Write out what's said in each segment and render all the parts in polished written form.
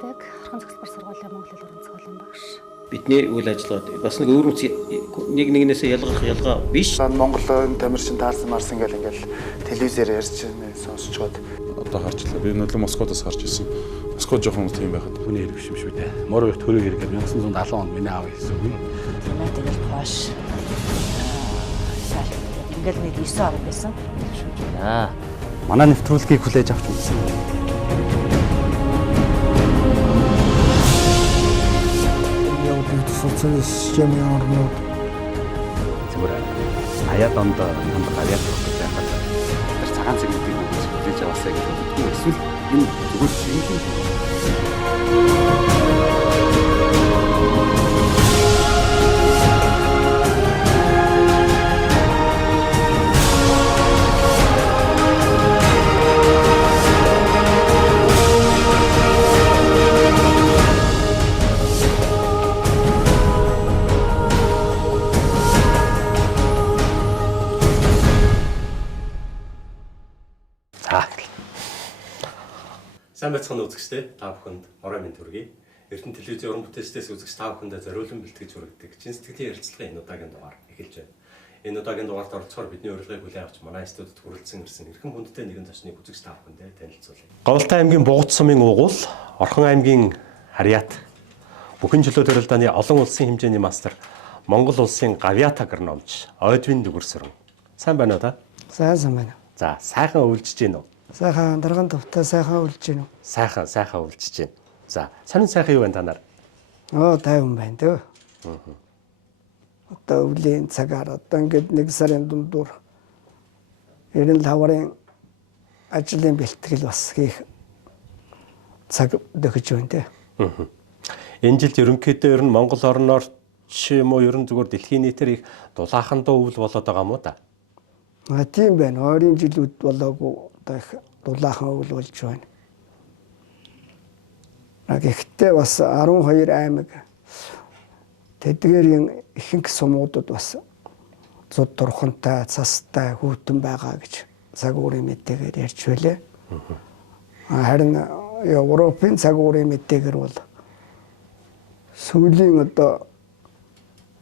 байдаг. Орхон цогцлбор сургуулийн Монгол хэл уран зохиолын багш. Бидний үйл ажиллагаа бас нэг өөр нэг нэгнээсээ ялгаа биш. Монголын тамирчин таарсан марсан ингээл телевизээр ярьж сонсож гоод одоо харчлаа. Би нөлөө Москвадаас харж ирсэн. Москва жоохон тийм байхад хүний хэрэг юм шүү дээ. Морог төрөг хэрэг 1970 онд миний аав хэлсэн үг. Манай тэгэл хоош. Ингээл нэг 9 орн байсан. Манай нэвтрүүлгийг хүлээж авч үзсэн. Социалист системийн орнууд зүгээр аяад онд хамт аваад явах байхад тэр цагаан цэгүүдийг хүлээж аваасаа гэж боддог. Эсвэл энэ зүгээр шинжлэх Сайн байцгаана үзэгчдээ та бүхэнд орой минь төргий. Эрдэнэ телевизийн уран бүтээлчдээс үзэгч та бүхэндээ зориулан бэлтгэж хүргэдэг чин сэтгэлийн ярилцлагын энэ удаагийн дугаар эхэлж байна. Энэ удаагийн дугаарт оролцохоор бидний урилгыг хүлээн авч манай студид хүрэлцэн ирсэн эрхэм хүндтэй нэгэн зочныг үзэгч та бүхэндээ танилцуулъя. Говьлтай аймгийн Бугут сумын угуул, Орхон аймгийн Харьяат, бүхэн чөлөө төрөлдөөний олон улсын хэмжээний мастер, Монгол улсын Гавьяат агрономч Ойдвин Дүгэрсэрэн. Сайн байна уу та? сайн байна. За, сайхан өвлжж гин үү? Сайхан дарган тавтай сайхан үлж гин үү? Сайхан өвлжж гин. За, сонин сайхан юу байна та нар? Тайван байна дөө. Одоо өвлийн цагаар одоо ингээд 1 сарын дундуур 95-ын ажлын бэлтгэл бас хийх цаг дөхөж байна те. Энэ жилд ерөнхийдөө ер нь Монгол орноор ч юм уу ер нь зүгээр дэлхийн нийтээр их дулаахан дуу өвөл болоод байгаа юм уу та? Тийм байна. Ойрын жилүүд болоогүй одоо их дулаахан өвөл болж байна. Гэхдээ бас 12 аймаг тэдгээрийн ихэнх сумуудад бас зуд турхантай, цастай, хүйтэн байгаа гэж цаг уурын мэдээгээр ярьж байлаа. Харин Европын цаг уурын мэдээгээр бол сүүлийн одоо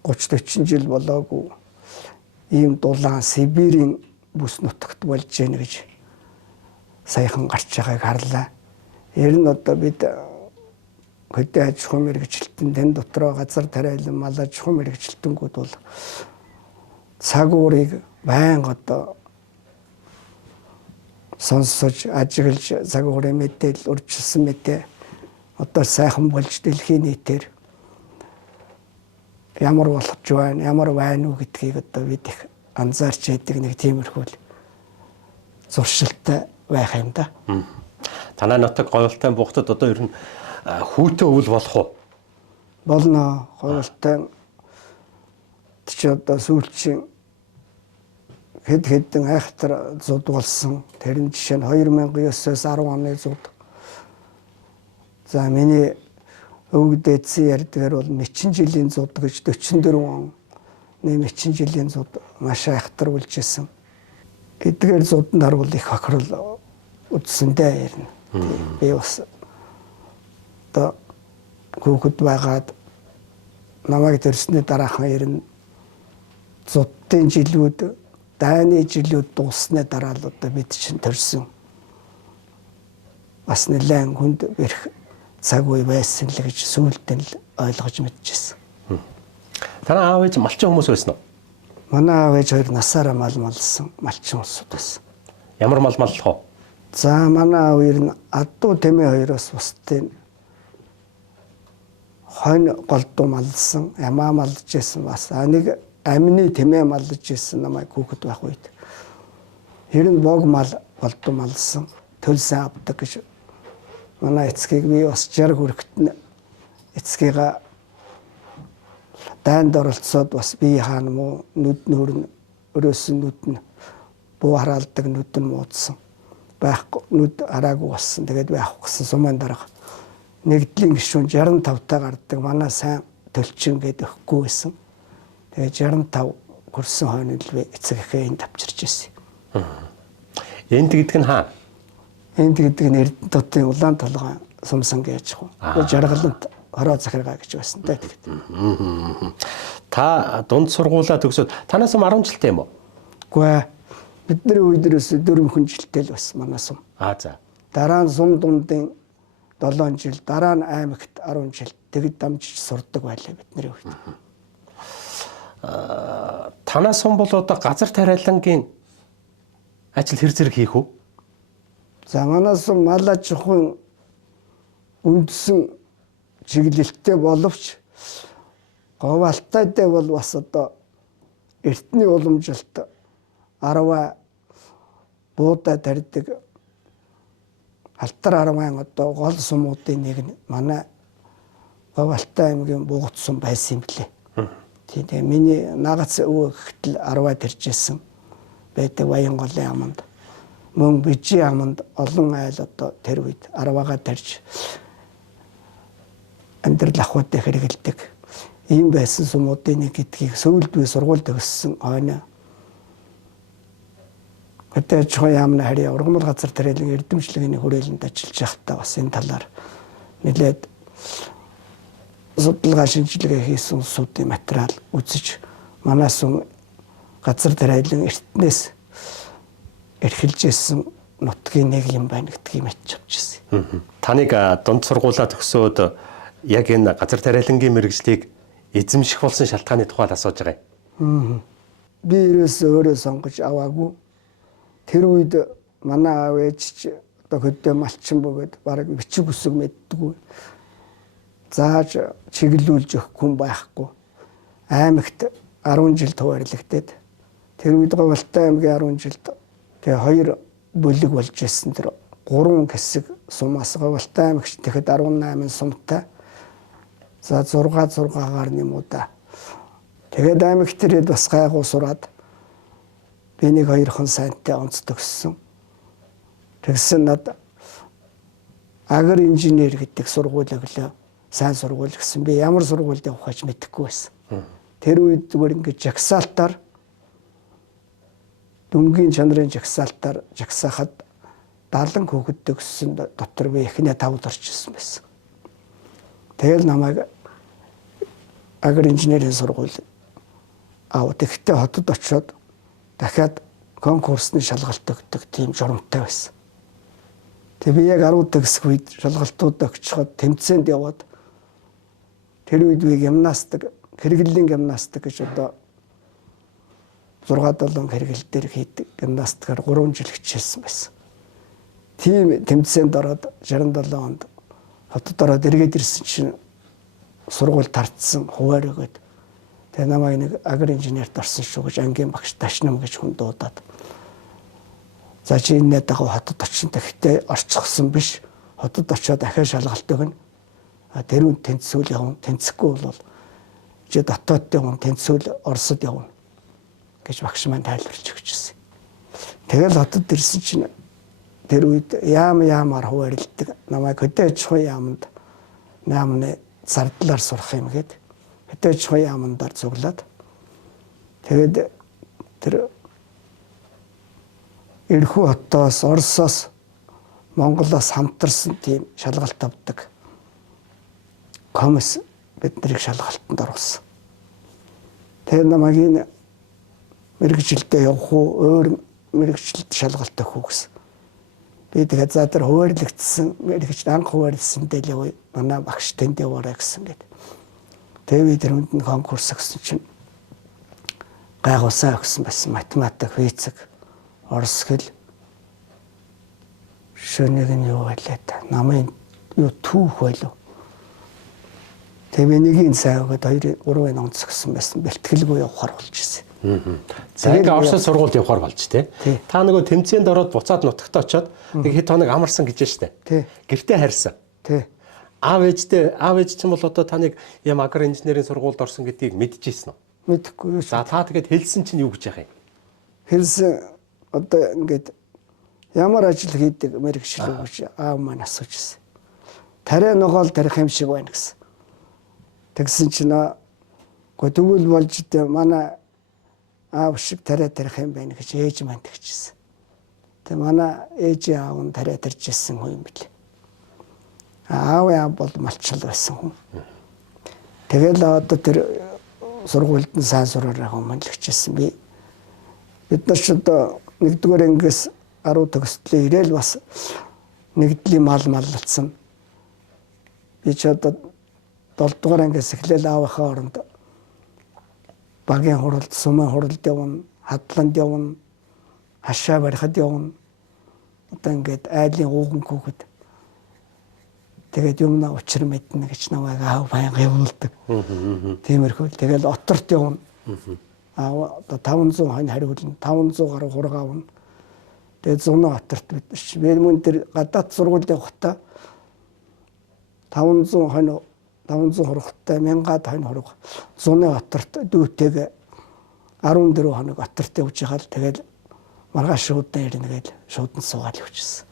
30-40 жил болоогүй ийм дулаан Сибирийн бүс нутагт болж гэнэ гэж саяхан гарч байгааг харлаа. Ер нь одоо бид хөдөө аж ахуйн мэргэжилтэн тэн дотроо газар тариалан мал аж ахуйн мэргэжилтэнгүүд бол цаг уурыг байнга одоо сонсож ажиглаж цаг уурын мэдээлэл урьдчилсан мэдээ одоо сайхан болж дэлхийн нийтээр ямар болох байна, ямар байна уу гэдгийг одоо бид их анзаарч яадаг нэг тиймэрхүү зуршилтай байх юм да. Танай нутаг Говьлтай Бугтад одоо ер нь хүүтэй өвөл болох уу? Болно. Говьлтай чи одоо сүүлчийн хэдэн айхтар зуд болсон. Тэрэн жишээ нь 2009-оос 10 оны зуд. За миний өвөг дээдсэн ярьдгаар бол мэчин жилийн зуд гэж 44 он мэчин жилийн зуд маш айхтар болж исэн. Эдгээр зуднаар бол их хохирол үдсэндээ ярина. Би бас одоо хүүхэд байгаад намайг төрсний дараахан ирнэ зудтын жилүүд, дайны жилүүд дууссаны дараа л одоо бид чинь төрсөн. Бас нэлээд хүнд бэрх цаг үе байсан л гэж сүүлд нь л ойлгож мэдчихсэн. Танай аав ээж малчин хүмүүс байсан уу? Манай аав ээж хоёр насаараа малсан малчин хүмүүс байсан. Ямар мал маллах вэ? За манай аав ер нь адуу тэмээ хоёроос бусдын хонь голдуу малсан, ямаа малж байсан бас. Нэг амины тэмээ малж байсан намайг хүүхэд байх үед. Ер нь бог мал голдуу малсан, төлсөн авдаг гэж манай эцгийг би бас 60 хүрэхэд эцгийгээ дайнд оролцоод бас би хаана муу нүд нүүрн өрөөсөн нүд нь буу хараалдаг нүд нь муудсан. Байхгүй нүд хараагүй болсон. Тэгээд байх гэсэн сумын дарга нэгдлийн гишүүн 65-таа гардаг манай сайн төлчин гэдэг өгөхгүй байсан. Тэгээд 65 хүрсэн хойно л би эцэгхээ энд авчирч ирсэн. Энд гэдэг нь хаа? Энд гэдэг нь Эрдэнэ хотын Улаан толгой сумсан гэж хөө. Жаргалант хороо захиргаа гэж байсан дээ. Та дунд сургуулаа төгсөөд танаас 10 жилтэй юм уу? Үгүй бидний үед ерөөсө 4 жилтэй л байсан манай сум. За. Дараа нь сум дундын 7 жил, дараа нь аймагт 10 жил тэгэд дамжиж сурдаг байлаа бидний үед. Танаас сум бол одоо газар тариалангийн ажил хэр зэрэг хийх үү? За манай сум мал аж ахуйн үндсэн чиглэлтэй боловч говьалтайдээ бол бас одоо эртний уламжилт 10 буудаа тарьдаг Алтар 10 одоо гол сумуудын нэг нь манай Говьалтай аймгийн Бугут сум байсан юм блэ. Тэгээ миний нагац өвөө гэхтэл 10 тарьжсэн байдаг Баян голын аманд. Мөн Бижи аманд олон айл одоо тэр үед 10-аагаа тарьж амьдрал ахуйтай хэрэгэлдэг. Ийм байсан сумуудын нэг гэдгийг Сөүлд би сургууль төгссөн хойно. Хөдөө аж ахуйн яамны харьяа ургамал газар тариалан эрдэмчлэгийн хүрээлэнд ажиллаж байхдаа бас энэ талаар нэлээд судалгаа шинжилгээ хийсэн улсуудын материал үзэж манай сум газар тариалан эртнээс эрхэлж ирсэн нутгийн нэг юм байна гэдгийг мэдж авчихсан. Таныг дунд сургуулаа төгсөөд яг энэ газар тариалангийн мэргэжлийг эзэмших болсон шалтгааны тухай асууж байгаа юм. Би ерөөсөө өөрөө сонгож аваагүй. Тэр үед манай аав ээж ч одоо хөдөө малчин бөгөөд бараг бичиг үсэг мэддэггүй. Зааж чиглүүлж өгөх хүн байхгүй. Аймагт 10 жил хуваарлагдаад тэр үед Говьалтай аймгийн 10 жилд тэгээ 2 бүлэг болж ирсэн тэр 3 хэсэг сумаас Говьалтай аймагч тэгэхэд 18 сумтай. За 6-6-аар нэмүүдээ. Тэгээд аймагт тэрээд бас гайгүй сураад би нэг 2 хон сайнтай онц төгссөн. Тэгсэн над агр инженер гэдэг сургууль өглөө. Сайн сургууль гэсэн. Би ямар сургуульд явах гэж мэдэхгүй байсан. Тэр үед зүгээр ингээд жагсаалтаар дүнгийн чанарын жагсаалтаар жагсаахад 70 хүүхэд төгссөн дотор би эхнээ 5-д орчихсон байсан. Тэгэл намайг агр инженерийн сургууль тэгтээ хотод очиод дахиад конкурсны шалгалт өгдөг тийм журамтай байсан. Тэгээ би яг 10 төгсөх үед шалгалтууд өгчхөд тэмцээнд яваад тэр үед би гимнастик, хэрэглэлийн гимнастик гэж одоо 6-7 хэрэгэл дээр хийдэг гимнастикаар 3 жил хичээсэн байсан. Тийм тэмцээнд ороод 67 онд хотод ороод эргээд ирсэн чинь сургууль тартсан хуваар өгөөд тэгээ намайг нэг агр инженерт орсон шүү гэж ангийн багш Ташнам гэж хүн дуудаад. За чи энэ дагуу хотод очин тэгэхдээ орчихсон биш. Хотод очиод дахиад шалгалт өгнө. Тэрүүн тэнцвэл явна. Тэнцэхгүй бол чи дотоодтой хүн тэнцвэл Оросд явна гэж багш маань тайлбарч өгчээсэн. Тэгэл хотод ирсэн чинь тэр үед яамаар хуваарлдаг. Намайг хөдөө аж ахуйн яамд 8-ны зардлаар сурах юм гээд хөдөө аж ахуйн яамдаар цуглаад тэгээд тэр Ирхүү хотоос Оросоос Монголоос хамтарсан тийм шалгалт авдаг комисс биднийг шалгалтанд оруулсан. Тэр намайг энэ мэргэжилдээ явах уу, өөр мэргэжилд шалгалт өгөх үү гэсэн. Би тэгээд за тэр хуваарлагдсан мэргэжид анх хуваарлсантай л явъя. Манай багш тэнд яваарай гэсэн гээд. Тэгээд би тэр хүнд конкурс өгсөн чинь гайхуулсан өгсөн байсан математик, физик, орос хэл шөнөг нь юу байлаа та. Намын юу түүх байлаа. Тэгээ нэгийн цай өгöd 2-3 онц өгсөн байсан. Бэлтгэлгүй явахаар болж ирсэн. За ингээ Оросд сургуульд явахаар болж тий. Та нөгөө тэмцээнд ороод буцаад нутагт очоод нэг хэд хоног амарсан гэж штэ. Гэртээ харьсан. Тий. Аав ээж ч юм бол одоо таныг юм агр инженерийн сургуульд орсон гэдгийг мэдчихсэн үү? Мэдхгүй. За та тэгээд хэлсэн чинь юу гэж яах юм? Хэлсэн одоо ингээд ямар ажил хийдэг мэрэгчлээ гэж аав маань асууж ирсэн. Тариа ногоол тарих юм шиг байна гэсэн. Тэгсэн чинь тэгвэл болж манай аав шиг тариа тарих юм байна гэж ээж маань тэгчихсэн. Тэгээ манай ээж аав нь тариа тарьж ирсэн хүн юм бэл. Аав яа бол малчил байсан хүн. Тэгэл одоо тэр сургуульд нь сайн сураараа хүмүүжлэгчсэн би. Бид нар ч одоо 1-р ангиас 10 төгсөлтөө ирээл бас нэгдлийн маллалцсан. Би ч одоо 7-р ангиас эхлээл аавынхаа оронд багийн хуралд, сумын хуралд явна, хадланд явна, хашаа барихад явна. Одоо ингээд айлын ууган хүүхэд. Тэгээд юмнаа учир мэднэ гэж намайг аав баян явуулдаг. Тиймэрхүү. Тэгэл оторт явна. Аа одоо 500 хонь хариулна, 500 гаруй хураг авна. Тэгээд зуны оторт бид мөн тэр гадаад сургуульд явахдаа 500 хонь 500 хурагтай 1000-аад хонь хураг зуны оторт дүүтэйг 14 хоног оторт явж хаад тэгэл маргааш шуудаа ирнэ гэж шуудан суугаад явчихсан.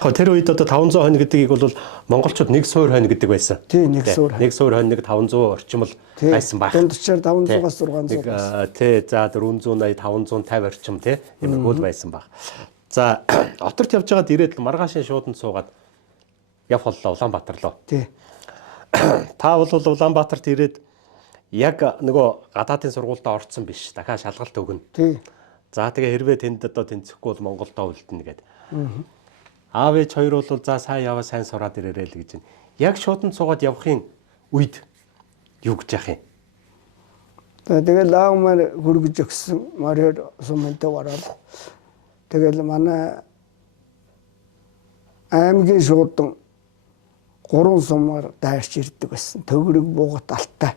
Тэр үед одоо 500 хонь гэдгийг бол монголчууд нэг суур хонь гэдэг байсан. Тийм нэг суур. Нэг суур хонь нэг 500 орчим л байсан баг. Дундчаар 500-аас 600 байсан. Тий, за 480 550 орчим тий иймэрхүү л байсан баг. За оторт явж байгаад ирээд маргаашийн шууданд суугаад явх боллоо Улаанбаатар руу. Тий. Та бол Улаанбаатарт ирээд яг нөгөө гадаадын сургуультай орцсон биш. Дахиад шалгалт өгнө. Тий. За тэгээ хэрвээ тэнд одоо тэнцэхгүй бол Монголдоо үлдэнэ гэдэг. Аав ээж хоёр бол за сайн яваа сайн сураад ирээрэй л гэж байна. Яг шууданд суугаад явахын үед юу гэж яах юм? Тэгэл аав маань хүргэж өгсөн морьор сумынтай ороод тэгэл манай аймгийн шуудан 3 сумаар дайрч ирдэг байсан. Төгрөг буугат алтай.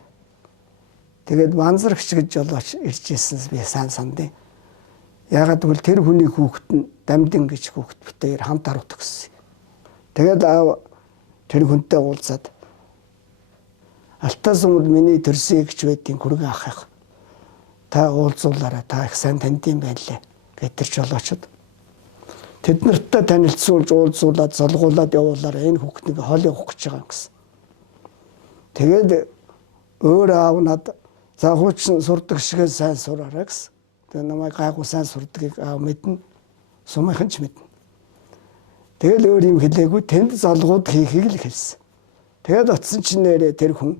Тэгээд манзарагч гэж болооч ирж ирсэн би сайн сандын. Ягаад гэвэл тэр хүний хүүхэд нь Дамдин гэж хүүхэд битээр хамт аруу төгссөн. Тэгээд аав тэр хүнтэй уулзаад Алтаа сумд миний төрсөн гэж байдгийн хүргэн ах. Та уулзуулаарай. Та их сайн таньдсан байлээ. Гэтэрч болоочод. Тэд нартай танилцуулж уулзуулаад залгуулад явуулаарай. Энэ хүүхднийг хоол явах гэж байгаа юм гэсэн. Тэгээд өөр аав над за хуучин сурдаг шиг сайн сураарай гэсэн. Тэгээд намайг гайгүй сайн сурдгийг аав мэднэ. Сумынхан ч мэднэ. Тэгэл өөр юм хэлээгүй тэнд залгууд хийхийг л хэлсэн. Тэгээд оцсон чинь нэрээ тэр хүн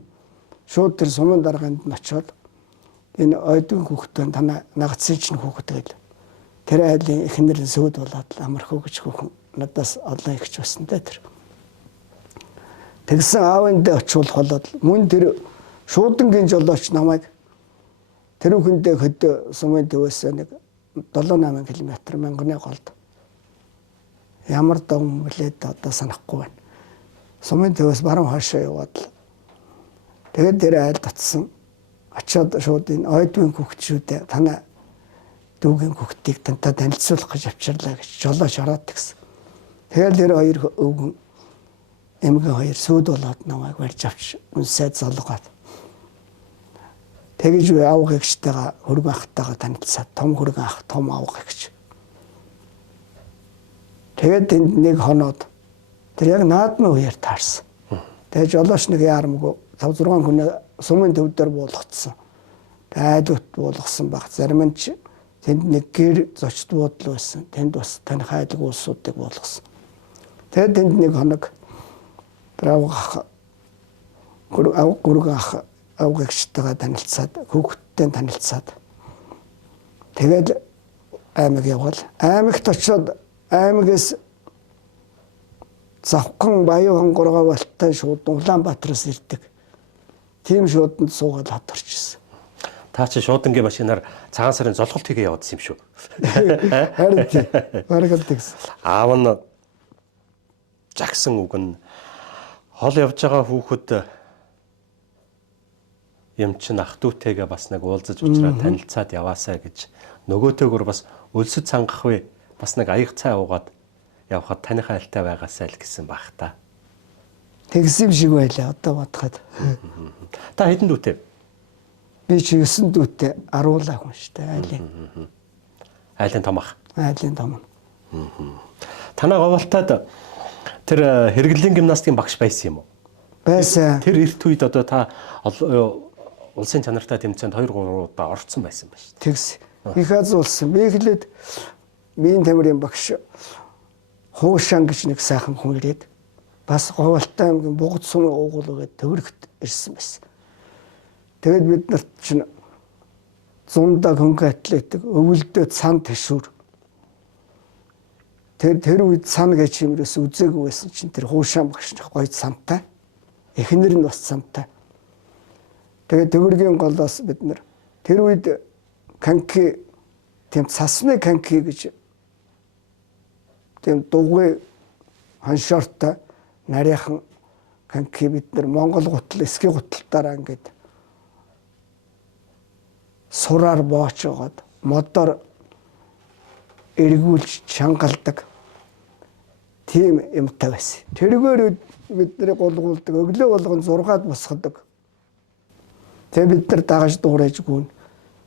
шууд тэр сумын даргаанд нь очиод энэ ойдын хүүхдэн танаа нагцсан чинь хүүхэд гэл. Тэр айлын эхнэр нь сүйд болоод амархуу гэж хүүхэн надаас олон ихч байсан дээ тэр. Тэгсэн аавындаа очиулах болоод мөн тэр шуудангийн жолооч намайг тэр хүндээ хөдөө сумын төвөөс нэг 7-8 км мянганы голд. Ямар дом блээд одоо санахгүй байна. Сумын төвөөс баруун хаашаа яваад л. Тэгээд тэр айл татсан. Очоод шууд энэ ойдын хүүхдчүүдээ танаа дүүгийн хүүхдийг тантай танилцуулах гэж авчирлаа гэж жолооч ороод гисэн. Тэгээд тэр хоёр өвгөн эмгэн хоёр сүйд болоод намайг барьж авч үнсээд залгаад. Тэгэж аав гэгчтэйгээ хөргөн ахтайгаа танилцаад том хөргөн ах том аав гэгч. Тэгээд энд нэг хоноод тэр яг наадмын үеэр таарсан. Тэгээд жолооч нэг яармгүй 5-6 хүн сумын төв дээр буулгацсан. Айлууд буулгасан баг. Зарим нь ч тэнд нэг гэр зочд буудал байсан. Тэнд бас таних айлг улсуудыг буулгасан. Тэгээд тэнд нэг хоног драв гүрэг ах авгагчтайгаа танилцаад хүүхдтэй танилцаад тэгээд аймаг явал аймагт очиод аймагээс завхан Баян 3 болтой шууд Улаанбаатараас ирдэг. Тийм шууданд суугаад хот орчихсон. Та чи шуудангийн машинаар цагаан сарын золголт хийгээ явуулсан юм шүү. Харин тийм. Баргалт гэсэн. Аав нь жагсан үг нь хол явж байгаа хүүхэд юм чин ах дүүтэйгээ бас нэг уулзаж уулзраад танилцаад яваасаа гэж нөгөөтэйгөр бас өлсөд сангах вэ бас нэг аяг цай уугаад явхад таних айлтай байгаасаа л гэсэн баг та. Тэгсэн юм шиг байлаа одоо бодоход. Та хэдэн дүүтэй? Би чи 9 дүүтэй аруулаа хүн шүү дээ айлын. Айлын том ах. Айлын том. Танаа говалтад тэр хэрэглэн гимнастикийн багш байсан юм уу? Байсан. Тэр эрт үед одоо та улсын чанартай тэмцээнд 2-3 удаа орцсон байсан ба шүү дээ. Тэгс. Их азуулсан. Би хэлээд биеийн тамирын багш Хуушан гэж нэг сайхан хүн ирээд бас Говьалтай аймгийн Бугад сумын уугуул гээд төвөрөгт ирсэн байсан. Тэгээд бид нарт чинь 100 хөнгө атлетик өвөлдөө цан тэшүүр. Тэр үед цан гэж юмрээс үзээгүй байсан чинь тэр хуушаан багш гоё цантай. Эхнэр нь бас цантай. Тэгээд төвөргийн голоос бид нар тэр үед канки тийм цасны канки гэж тийм дугуй ханшортой нарийнхан канки бид нар Монгол гутал эсгийн гуталтаараа ингээд сураар бооч жоод модоор эргүүлж чангалдаг тийм юмтай байсан. Тэргээр бидний голгуулдаг өглөө болгон 6-ад босгодог. Тэгээ бид нар дагаж дуурайж гүн.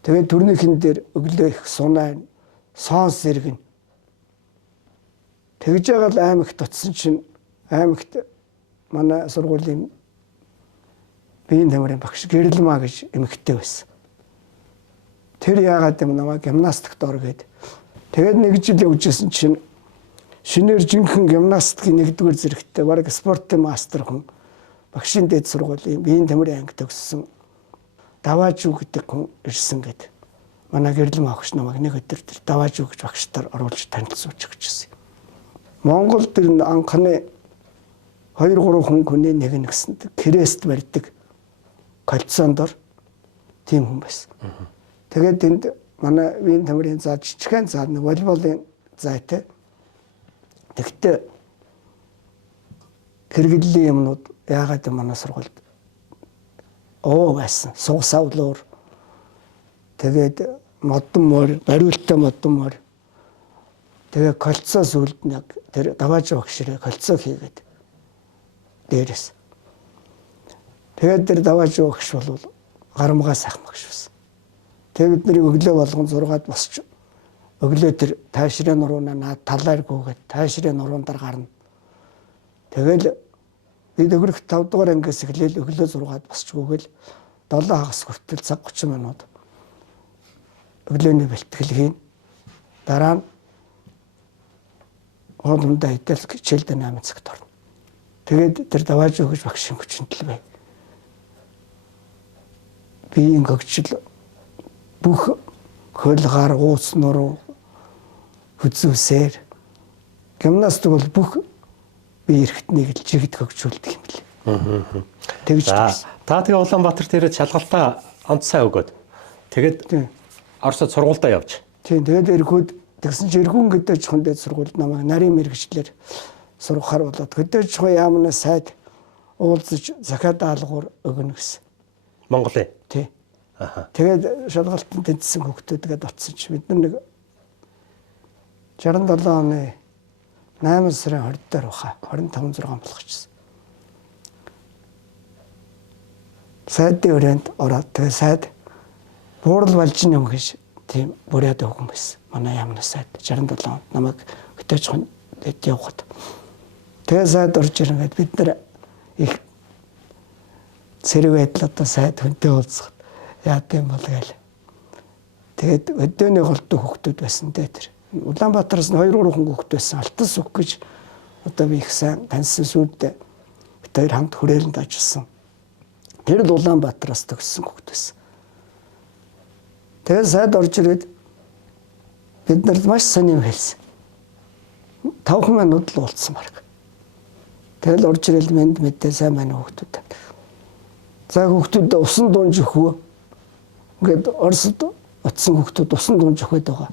Тэгээ төрнийхэн дээр өглөө их сунаа сонс иргэн. Тэгж байгаа л аймагт утсан чинь аймагт манай сургуулийн биеийн тамирын багш Гэрэлмаа гэж эмэгтэй байсан. Тэр яагаад юм намайг гимнастикт оргээд. Тэгээд нэг жил явжсэн чинь шинээр жинхэнэ гимнастикийн 1-р зэрэгтэй бараг спортын мастер хүн багшийн дээд сургуулийн биеийн тамирын анги төгссөн давааж үг гэдэг хүн ирсэн гэд. Манай Гэрэлмаа багш намайг нэг өдөр тэр давааж үг гэж багштар оруулж танилцуулж өгчээсэн. Монгол тэр анхны 2-3 хүний нэг нэгсэнд крест барьдаг кольцоондор тийм хүн байсан. Тэгээд энд манай биеийн тамирын заа жижигхэн заа нэг волейболын заатай. Тэгтээ хэрэглэлийн юмнууд яагаад манай сургуульд байсан. Сугас авлуур. Тэгээд модон морь, бариултай модон морь. Тэгээ кольцоо сүлд нэг тэр давааж багшраа кольцоо хийгээд дээрээс. Тэгээд тэр давааж багш бол гарамгаа сайхан багш байсан. Тэгээ бид нарыг өглөө болгон 6-ад босч өглөө тэр таашрын нурууна наад талаар гүгээд таашрын нуруундар гарна. Тэгэл бид өгөх 5 дугаар ангиас эхлээл өглөө 6-ад босч гүгээл 7 хагас хүртэл цаг 30 минут өглөөний бэлтгэл хийн. Дараа нь хоолндоо идэл хичээлд 8 цагт орно. Тэгээд тэр давааж өгч багшийн хүчинтэл бай. Биеийн гөгжил бүх хөлгаар ууц нуруу хүзүүсээр гимнастик бол бүх бие эрхтнийг л жигд хөгжүүлдэг юм бэл. Тэгж та тэгээ Улаанбаатар дээрээ шалгалтаа онцгой өгөөд тэгээд Оросд сургуультай явж. Тийм тэгээд эргүүд тэгсэн чи эргүүн гэдэг чихэн дээд сургуульд намайг нарийн мэргэжлэр сургахаар болоод хөдөөж чихэн яамны сайд уулзаж захиад даалгавар өгнө гэсэн. Монголын. Тий. Тэгээд шалгалтанд тэнцсэн хүүхдүүдгээд оцсон чи бид нэг 67 оны 8 сарын 20 дээр баха 25 6 болгочихсон. Сайдын өрөөнд ороод тэгээд сайд буурал балжин юм гэж тийм бүрээд өгөн байсан. Манай яамны сайд 67 онд намайг хөтөөж хэд явахад. Тэгээд сайд орж ирэнгүүт бид нар их цэрэг байдлаа сайд хүнтэй уулзах яа гэм бол гээл. Тэгээд өдөөний голдуу хүүхдүүд байсан дээ тэр. Улаанбаатараас нь 2-3 хүн хүүхд байсан. Алтан сүх гэж одоо би их сайн таньсан сүлдээ бид хоёр хамт хүрээлэнд ажилласан. Тэр л Улаанбаатараас төгссөн хүүхд байсан. Тэгээд сайд орж ирээд бид нарт маш сайн юм хэлсэн. 5 минут л уулзсан баг. Тэгэл орж ирэл мэд мэдээ сайн байна хүүхдүүд. За хүүхдүүд усан дуунж өгөө. Ингээд Оросд утсан хүүхдүүд усан дуунж өгöd байгаа.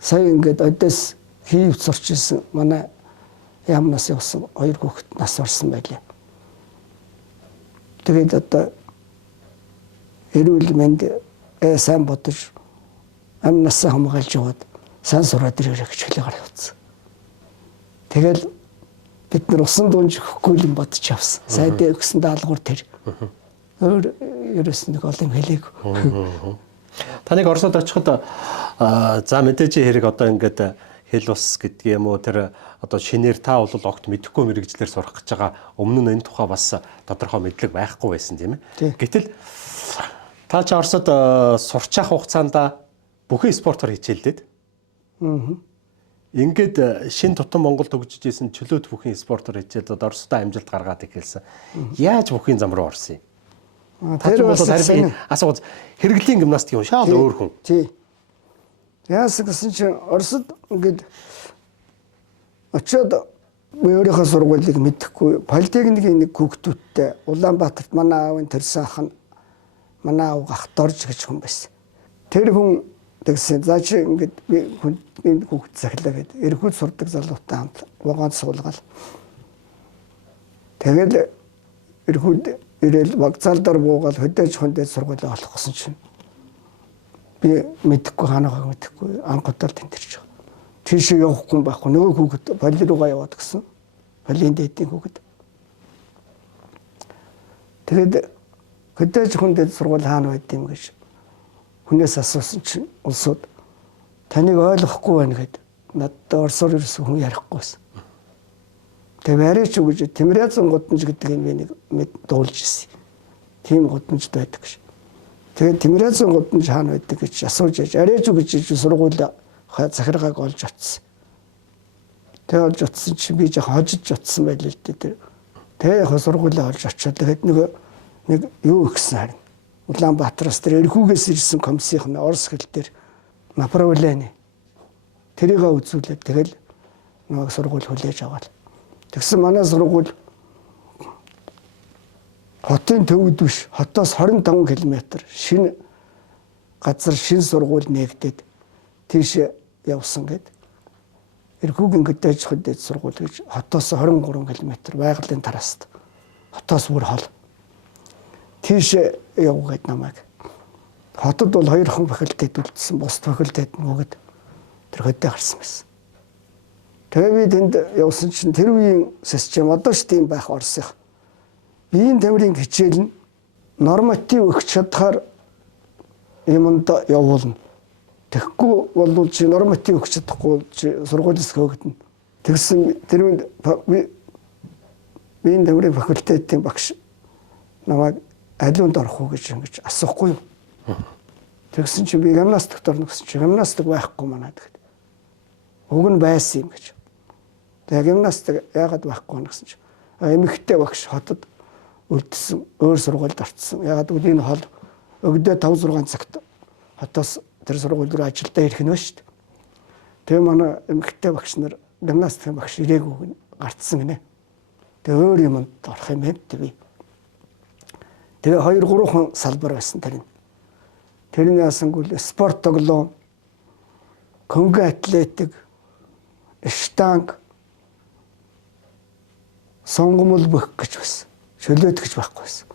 Сая ингээд одоос хийв сурчилсан манай яамнаас явсан 2 хүүхэд нас орсон байлаа. Тэгээд одоо эрүүл мэнд сайн бодож амнаас хамгаалж яваад сайн сураад ирээрэй гэж хэлээр явуулсан. Тэгэл бид нар усан дуунж өгөхгүй юм бодож явсан. Сайдаа өгсөн даалгавар тэр. Өөр ерөөс нэг олон хэлээг. Таныг Оросд очиход за мэдээж хэрэг одоо ингээд хэл ус гэдэг юм уу тэр одоо шинээр та бол огт мэдэхгүй мэрэгжлэр сурах гэж байгаа өмнө нь энэ тухай бас тодорхой мэдлэг байхгүй байсан тийм ээ. Гэтэл та ч Оросд сурч явах хугацаанд бүхэн спортоор хичээллээд. Ингээд шин тутам Монгол төгжиж исэн чөлөөт бүхэн спортоор хичээлд Оростой амжилт гаргаад эхэлсэн. Яаж бүхийн зам руу орсон юм? Тэр бол харин асууж хэрэглийн гимнастик юм шал өөр хүн. Тий. Яасан гэсэн чинь Оросд ингээд очиод өөрийнхөө сургуулийг мэдэхгүй политехникийн нэг хүүхдүүдтэй Улаанбаатарт манай аавын төрсөн ах нь манай аав гахт орж гэж хүн байсан. Тэр хүн тэгсэн за чи ингээд би энэ хүүхд захилаа гэдэг эргүүл сурдаг залуутай хамт вагонд суулгаад тэгэл эргүүл ирээл вокзал дээр буугаад хөдөөж хөндөө сургуулаа олох гэсэн чинь би мэдэхгүй хаанагааг мэдэхгүй анхудаар тэнтэрч байгаа. Тийшээ явахгүй байхгүй нөгөө хүүхэд поли руугаа яваад гисэн. Полийн дэдийн хүүхэд. Тэгээд хөдөөж хөндөө сургууль хаана байд юм гэж хүнээс асуусан чинь улсууд таныг ойлгохгүй байна гэд надад орсоор ирсэн хүн ярихгүйсэн. Тэгээ барьж өгж Тэмрязан гудамж гэдэг юм нэг дуулж ирсэн. Тийм гудамжд байдаг гэж. Тэгээ Тэмрязан гудамж хаана байдаг гэж асууж яж арайж өгж сургууль захиргааг олж утсан. Тэгээ олж утсан чинь би жоо хожиж утсан байлээ л дээ. Тэгээ яг сургуулаа олж очиод тэгээд нэг юу ихсэн харин. Улаанбаатараас тэр эрхүүгээс ирсэн комиссийн орос хэл дээр направление тэрийг үзүүлээд тэгэл нэг сургууль хүлээж аваад. Тэгсэн манай сургууль хотын төвд биш хотоос 25 км шинэ газар шинэ сургууль нээгдээд тийш явсан гэд. Эрхүүгийн хөдөөж хөдөөж сургууль гэж хотоос 23 км байгалийн тараст. Хотоос бүр хол. Тийш явгаад намайг. Хотод бол 2 хон факультет үлдсэн, бус факультет нөгөөд тэр хөдөө гарсан байсан. Тэгээ би тэнд явсан чинь тэр үеийн систем одоо ч тийм байх Оросынх. Биеийн тамирын хичээл нь норматив өгч чадхаар юмд явуулна. Тэгэхгүй бол чи норматив өгч чадахгүй чи сургуулиас хөөгдөн. Тэгсэн тэр биеийн тамирын факультетийн багш намайг алиунд орох уу гэж ингэж асуухгүй юу. Тэгсэн чи би гимнастикт орно гэсэн чи гимнастик байхгүй манад гэд. Уг нь байсан юм гэж. Тэгээ гимнастик яагаад байхгүй байна гэсэн чи эмэгтэй багш хотод үлдсэн өөр сургуульд орцсон. Яагаад гэвэл энэ хол өгдөө 5-6 цагт хотоос тэр сургууль руу ажилдаа ирэх нь ба шүү дээ. Тэгээ манай эмэгтэй багш нар гимнастикийн багш ирээгүй гарцсан гинэ. Тэгээ өөр юмд орох юм бэ би. Тэгээ 2-3 хон салбар байсан тэр нь. Тэрний ясангуул спорт тоглоом, конго атлетик, штанг, сонгомол бөх гэж байсан. Шөлөөт гэж байхгүй байсан.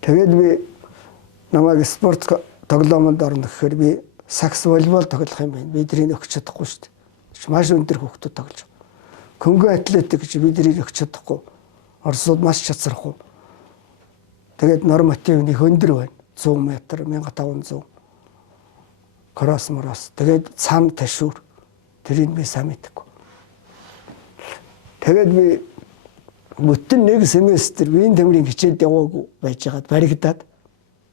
Тэгээд би намайг спорт тоглоомонд орно гэхээр би сакс волейбол тоглох юм байна. Бидний өгч чадахгүй шүү дээ. Маш өндөр хүүхдүүд тоглож байгаа. Конго атлетик гэж бидний өгч чадахгүй. Оросууд маш чацрахгүй. Тэгээд норматив нэг өндөр байна. 100 м, 1500 кросс мороос. Тэгээд цаана ташуур. Тэрийг би сайн мэдэхгүй. Тэгээд би бүтэн нэг семестр биеийн тамирын хичээлд яваагүй байжгаад баригдаад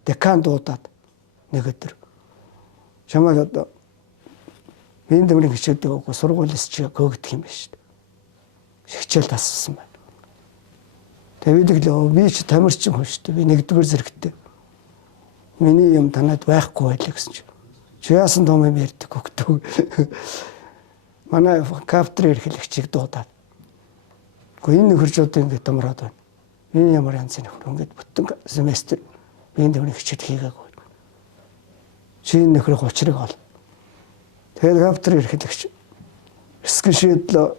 декан дуудаад нэг өдөр чамайг одоо биеийн тамирын хичээлд яваагүй сургуулиас чи хөөгдөх юм байна шүү дээ. Хичээл тассан байна. Тэгээд би ч тамирчин хүн шүү дээ. Би нэгдүгээр зэрэгтэй. Миний юм танад байхгүй байлаа гэсэн чи. Чи яасан том юм ярьдаг хөгтөв. Манай кафедрын эрхлэгчийг дуудаад. Гэхдээ энэ нөхөрч одоо ингэ домроод байна. Энэ ямар янз нөхөр ингээд бүтэн семестр биеийн тамирын хичээл хийгээгүй. Чи энэ нөхрийн учрыг ол. Тэгээд кафедрын эрхлэгч скшэдло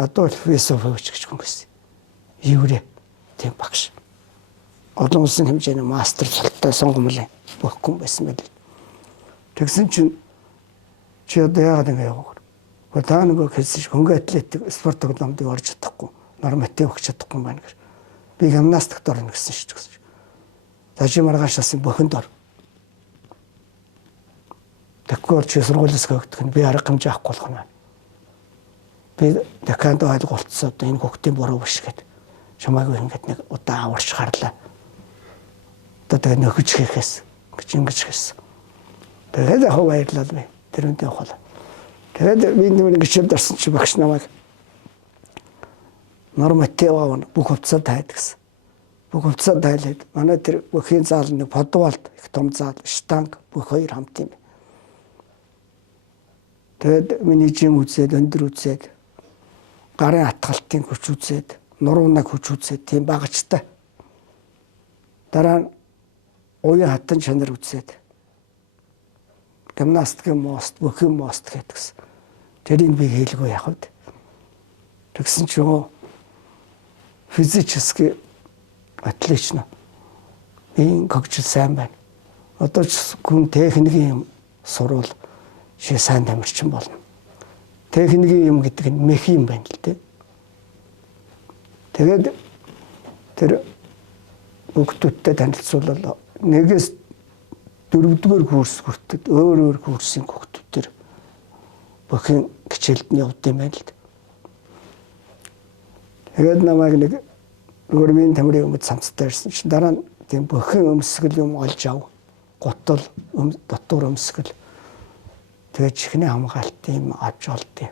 Адольф Весович гэж хүн байсан. Еврей тийм багш. Олон улсын хэмжээний мастер цалтай сонгомлын бүхэн байсан байл. Тэгсэн чинь чи одоо яагаад ингэ явах вэ? Та нөгөө хэлсэн хөнгө атлетик спорт тоглоомд орж чадахгүй, норматив өгч чадахгүй байна гэж. Би гимнастикт орно гэсэн шүү дээ. За чи маргаашаас бүхэнд ор. Тэгэхгүй чи сургуулиас хөөгдөх нь би арга хэмжээ авахгүй болох нь. Би деканд ойлголцоо одоо энэ хүүхдийн буруу биш гэдэг. Чамайг ингэж нэг удаан аварч гарлаа. Одоо тэгээ нөхөж хийхээс гэж ингэж хэлсэн. Тэгээд яг баярлал би тэрүүнд явхал. Тэгээд би нэг гिचэлд орсон чи багш намайг норматив авна бүх хувцас тайд гэсэн. Бүх хувцас тайлаад манай тэр бүхийн заал нэг подвалд их том заал штанг бүх хоёр хамт юм. Тэгээд миний жим үзээд өндөр үзээд гарын атгалтын хүч үзээд нуруунаг хүч үзээд тийм багчтай. Дараа нь уян хатан чанар үзээд гимнастикийн мост бүхэн мост гэдгсэн. Тэрийг би хэлгүй яах вэ? Тэгсэн чи физически отлично. Энэ когжил сайн байна. Одоо ч хүн техникийн юм сурвал ши сайн тамирчин болно. Техникийн юм гэдэг нь мэх юм байна л дээ. Тэгээд тэр хүүхдүүдтэй танилцуулал нэгээс 4-р курс хүртэл өөр курсын хүүхдүүдээр бүхэн хичээлд нь явд юм байна л дээ. Тэгээд намайг нэг өрмийн тамирын өмд самцтай ирсэн чинь дараа нь тийм бүхэн өмсгөл юм олж ав. Готол дотор өмсгөл. Тэгээд чихний хамгаалт юм авч олдё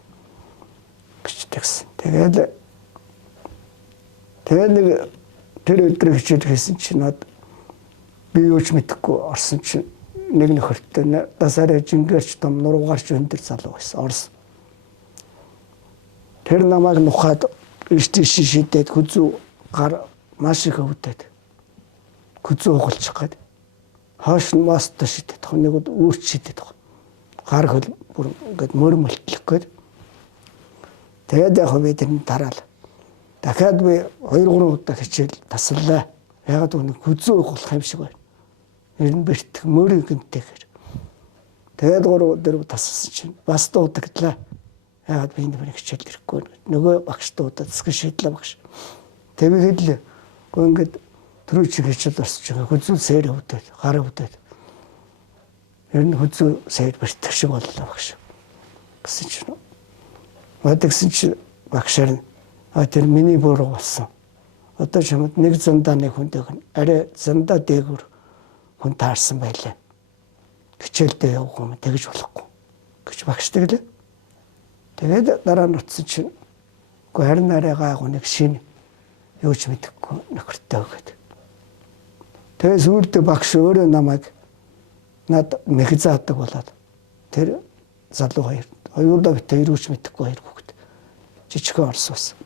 гэж тэгсэн. Тэгээд нэг тэр өдөр хичээл хийсэн чинь би юу ч мэдэхгүй орсон чинь нэг нөхөртэй дасаараа жингэрч том нуруугаарч өндөр залуу байсан орсон. Тэр намайг нухаад иштэш шидэд хүзүү гар маш их өвдөд. Хүзүү угалчих гээд хоош нь мастер шидэд тох нэг үүрч шидэд тох. Гар хөл бүр ингээд мөрмөлтлөх гээд. Тэгээд яг би тэрний дараал. Дахиад би 2-3 удаа хичээл таслаа. Ягаад гэвэл хүзүү угалах юм шиг байна. Ер нь бэртэх мөрийн гэмтэйгээр. Тэгээд 3 өдөр тассан чинь бас дуудагдлаа. Ягаад би энэ мөрийг хичээл ирэхгүй байна. Нөгөө багш дуудаад засгийн шийдлээ багш. Тэгээд л ингээд түрүү чи хичээл орсож байгаа хүзүү сээр өвдөд, гар өвдөд. Ер нь хүзүү сээр бэртэх шиг боллоо багш. Гэсэн чинь. Тэгсэн чинь багшаар тэр миний буруу болсон. Одоо чамд нэг зандаа нэг хүнтэйг арай зандаа дээгүр хүн таарсан байлаа. Хичээлдээ явах юм тэгж болохгүй гэж багш тэглээ. Тэгээд дараа нь утсан чинь үгүй харин арай гайгүй нэг шинэ юу ч мэдэхгүй нөхөртэй өгöd. Тэгээд сүүлдээ багш өөрөө намайг над мэх заадаг болоод тэр залуу хоёулаа бит хоёр юу ч мэдэхгүй хоёр хүүхэд жижигхэн орсоос.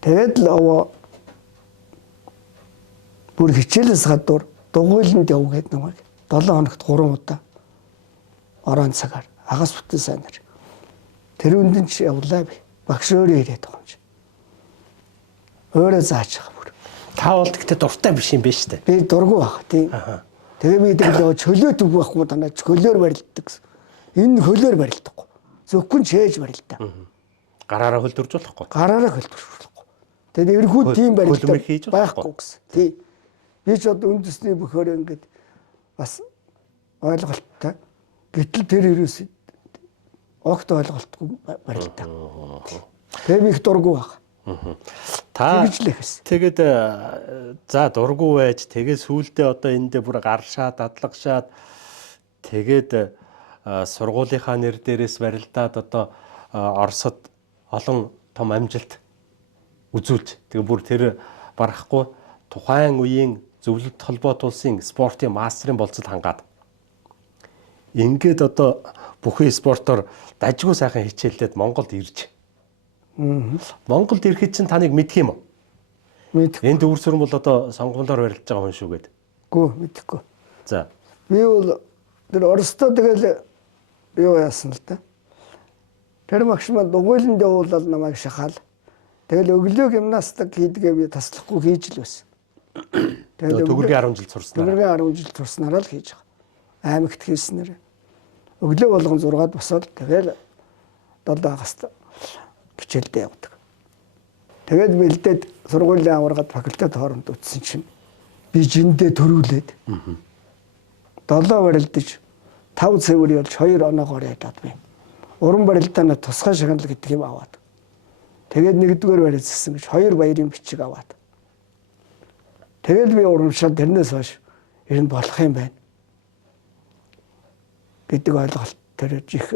Тэгээд л бүр хичээлээс гадуур дугуйланд явгээд намайг 7 хоногт 3 удаа орон цагаар агас бүтэн сайнаар тэр үндэн чи явлаа би багш өөрөө ирээд байгаа юм чи. Өөрөө зааж байгаа бүр. Та бол тэгтээ дуртай биш юм байна шүү дээ. Би дургу баг тийм. Тэгээ би тэгэл чөлөөт үг байхгүй танаа хөлөөр барилддаг гэсэн. Энэ хөлөөр барилдахгүй. Зөвхөн чээж барилдаа. Гараараа хөлдөрж болохгүй. Гараараа хөлдөрж болохгүй. Тэгээд эрхүү тийм барилдаа байхгүй гэсэн. Тийм. Би ч одоо үндэсний бөхөр ингээд бас ойлголттой. Гэтэл тэр ерөөс огт ойлголтгүй барилдаа. Тэгээ би их дургу баг. Та тэгээд за дургу байж тэгээд сүүлдээ одоо эндээ бүр гаршаад дадлагшаад тэгээд сургуулийнхаа нэр дээрээс барилдаад одоо Оросод олон том амжилт үзүүлж тэгээд бүр тэр барахгүй тухайн үеийн зөвлөлт холбоот улсын спортын мастерын болцод хангаад ингээд одоо бүхэн спортоор дажгүй сайхан хичээллээд Монголд ирж. Монголд ирэхэд чинь таныг мэдх юм уу? Мэдх. Энд дүүрсүрэн бол одоо сонгомлоор барилдаж байгаа хүн шүү гээд. Гүү мэдхгүй. За. Би бол тэр Оростой тэгэл юу яасан л да. Тэр багш маань дугуйланд явуулаад намайг шахаал. Тэгэл өглөө гимнастик хийдгээ би таслахгүй хийж л байсан. Тэгэл төгөргийн 10 жил сурснаар. Төгөргийн 10 жил сурснараа л хийж байгаа. Аймагт хийснээр. Өглөө болгон 6-д босоод тэгэл 7 агаст хичээлдээ явдаг. Тэгээд бэлдээд сургуулийн аваргад факультет хооронд үтсэн чинь би жиндээ төрүүлээд 7 барилдаж 5 цэвэр явж 2 оноогоор ялаад би. Уран барилдааны тусгай шагнал гэдэг юм аваад. Тэгээд 1-р барилдсан гэж 2 баярын бичиг аваад. Тэгээд би урамшаад тэрнээс хойш ер нь болох юм байна гэдэг ойлголт. тэр их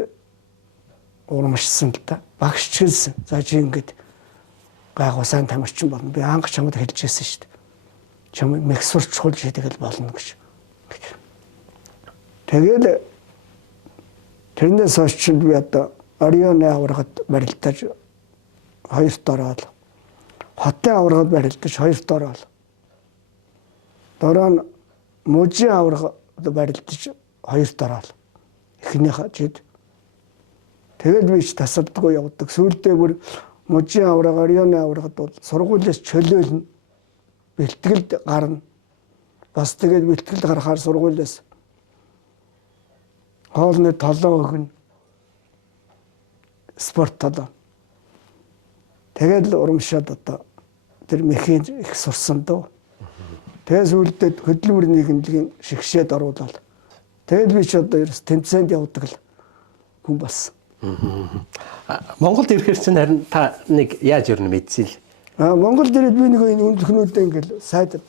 урамшсан л да. Багш ч хэлсэн. За чи ингэж гайхуу сайн тамирчин болно. Би анх чамд хэлжсэн шүү дээ. Чам мэгсурч хулж хийдэг л болно гэж. Тэгээд тэрнээс хойш чинь би одоо Орионы аврагад барилдаж 2-т ороод хотын аврагад барилдаж 2-т ороод дараа нь мужийн аврагад барилдаж 2-т ороод эхнийхээ жид тэгээд би ч тасалдгүй явдаг. Сүүлдээ бүр мужийн авраг, Орионы аврагад бол сургуулиас чөлөөлнө. Бэлтгэлд гарна. Бас тэгээд бэлтгэлд гарахаар сургуулиас хоолны толоо өгнө. Спорт толоо. Тэгээд л урамшаад одоо тэр мехийн их сурсан дөө. Тэгээд сүүлдээ хөдөлмөр нийгэмлэгийн шигшээд оруулаад. Тэгээд би ч одоо ерөөс тэмцээнд явдаг л хүн болсон. Монголд ирэхээр чинь харин та нэг яаж ирнэ мэдсэл. Монголд ирээд би нэг энэ үнэлгнүүдээ ингээл сайд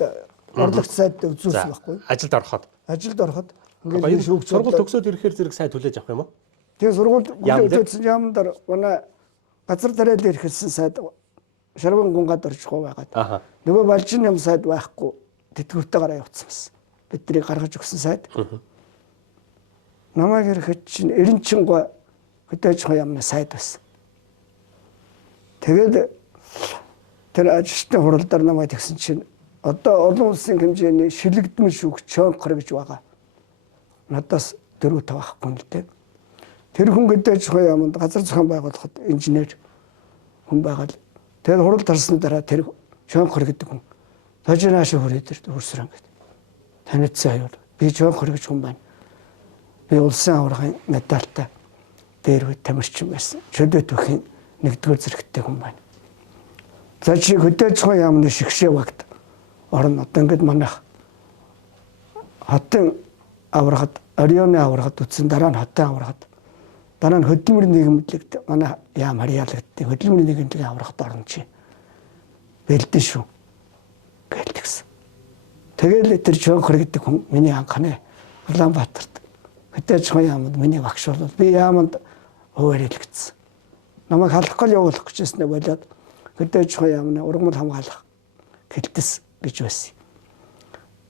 орлогч сайдтай үзүүлсэн байхгүй. Ажилд ороход. Ажилд ороход Ингээд сургууль төгсөөд ирэхээр зэрэг сайд хүлээж авах юм уу? Тэгээ сургууль төгссөн яамдар манай газар тариал ирэхсэн сайд Шарван гунгад орчих байгаад. Нөгөө балжин юм сайд байхгүй тэтгэвртэйгээр явуулсан байсан. Биднийг гаргаж өгсөн сайд. Намайг ирэхэд чинь Эренчингой хөдөөж хаямны сайд байсан. Тэгээд тэр ажилтны хуралдаар намайг тэгсэн чинь одоо олон улсын хэмжээний шилэгдмэл шүүгч Чонхор гэж байгаа. Надаас 4-5 байхгүй л дээ. Тэр хүн хөдөөж хаямд газар зохион байгуулахад инженер хүн байгаа л. Тэгээд хурал тарсны дараа тэр Чонхор гэдэг хүн тожинааш хүрээд хөрсрөн гэдэг. Танилцсан аюул. Би Чонхор гэж хүн байна. Би улсын аваргын медальтай дээр тамирчин байсан. Чөлөө түүхийн 1-р зэрэгтэй хүн байна. За чи хөдөөж байгаа яамны шигшээ багт орно. Одоо ингээд манайх хотын аврагад, Орионы аврагад үтсэн дараа нь хотын аврагад. Дараа нь хөдөлмөрийн нийгэмлэгт манай яам харьяалагддаг. Хөдөлмөрийн нийгэмлэгийн аврагад орно чи. Бэлдэн шүү. Гэлтгсэн. Тэгэл тэр Чонхор гэдэг хүн миний анхны Улаанбаатарт хөдөөж байгаа яамд миний багш бол би яамд хөвөрөлгдсөн. Намайг халахгүй явуулах гэжсэн болоод хөдөөж байгаа яамны ургамал хамгаалах хэлтэс гэж байсан.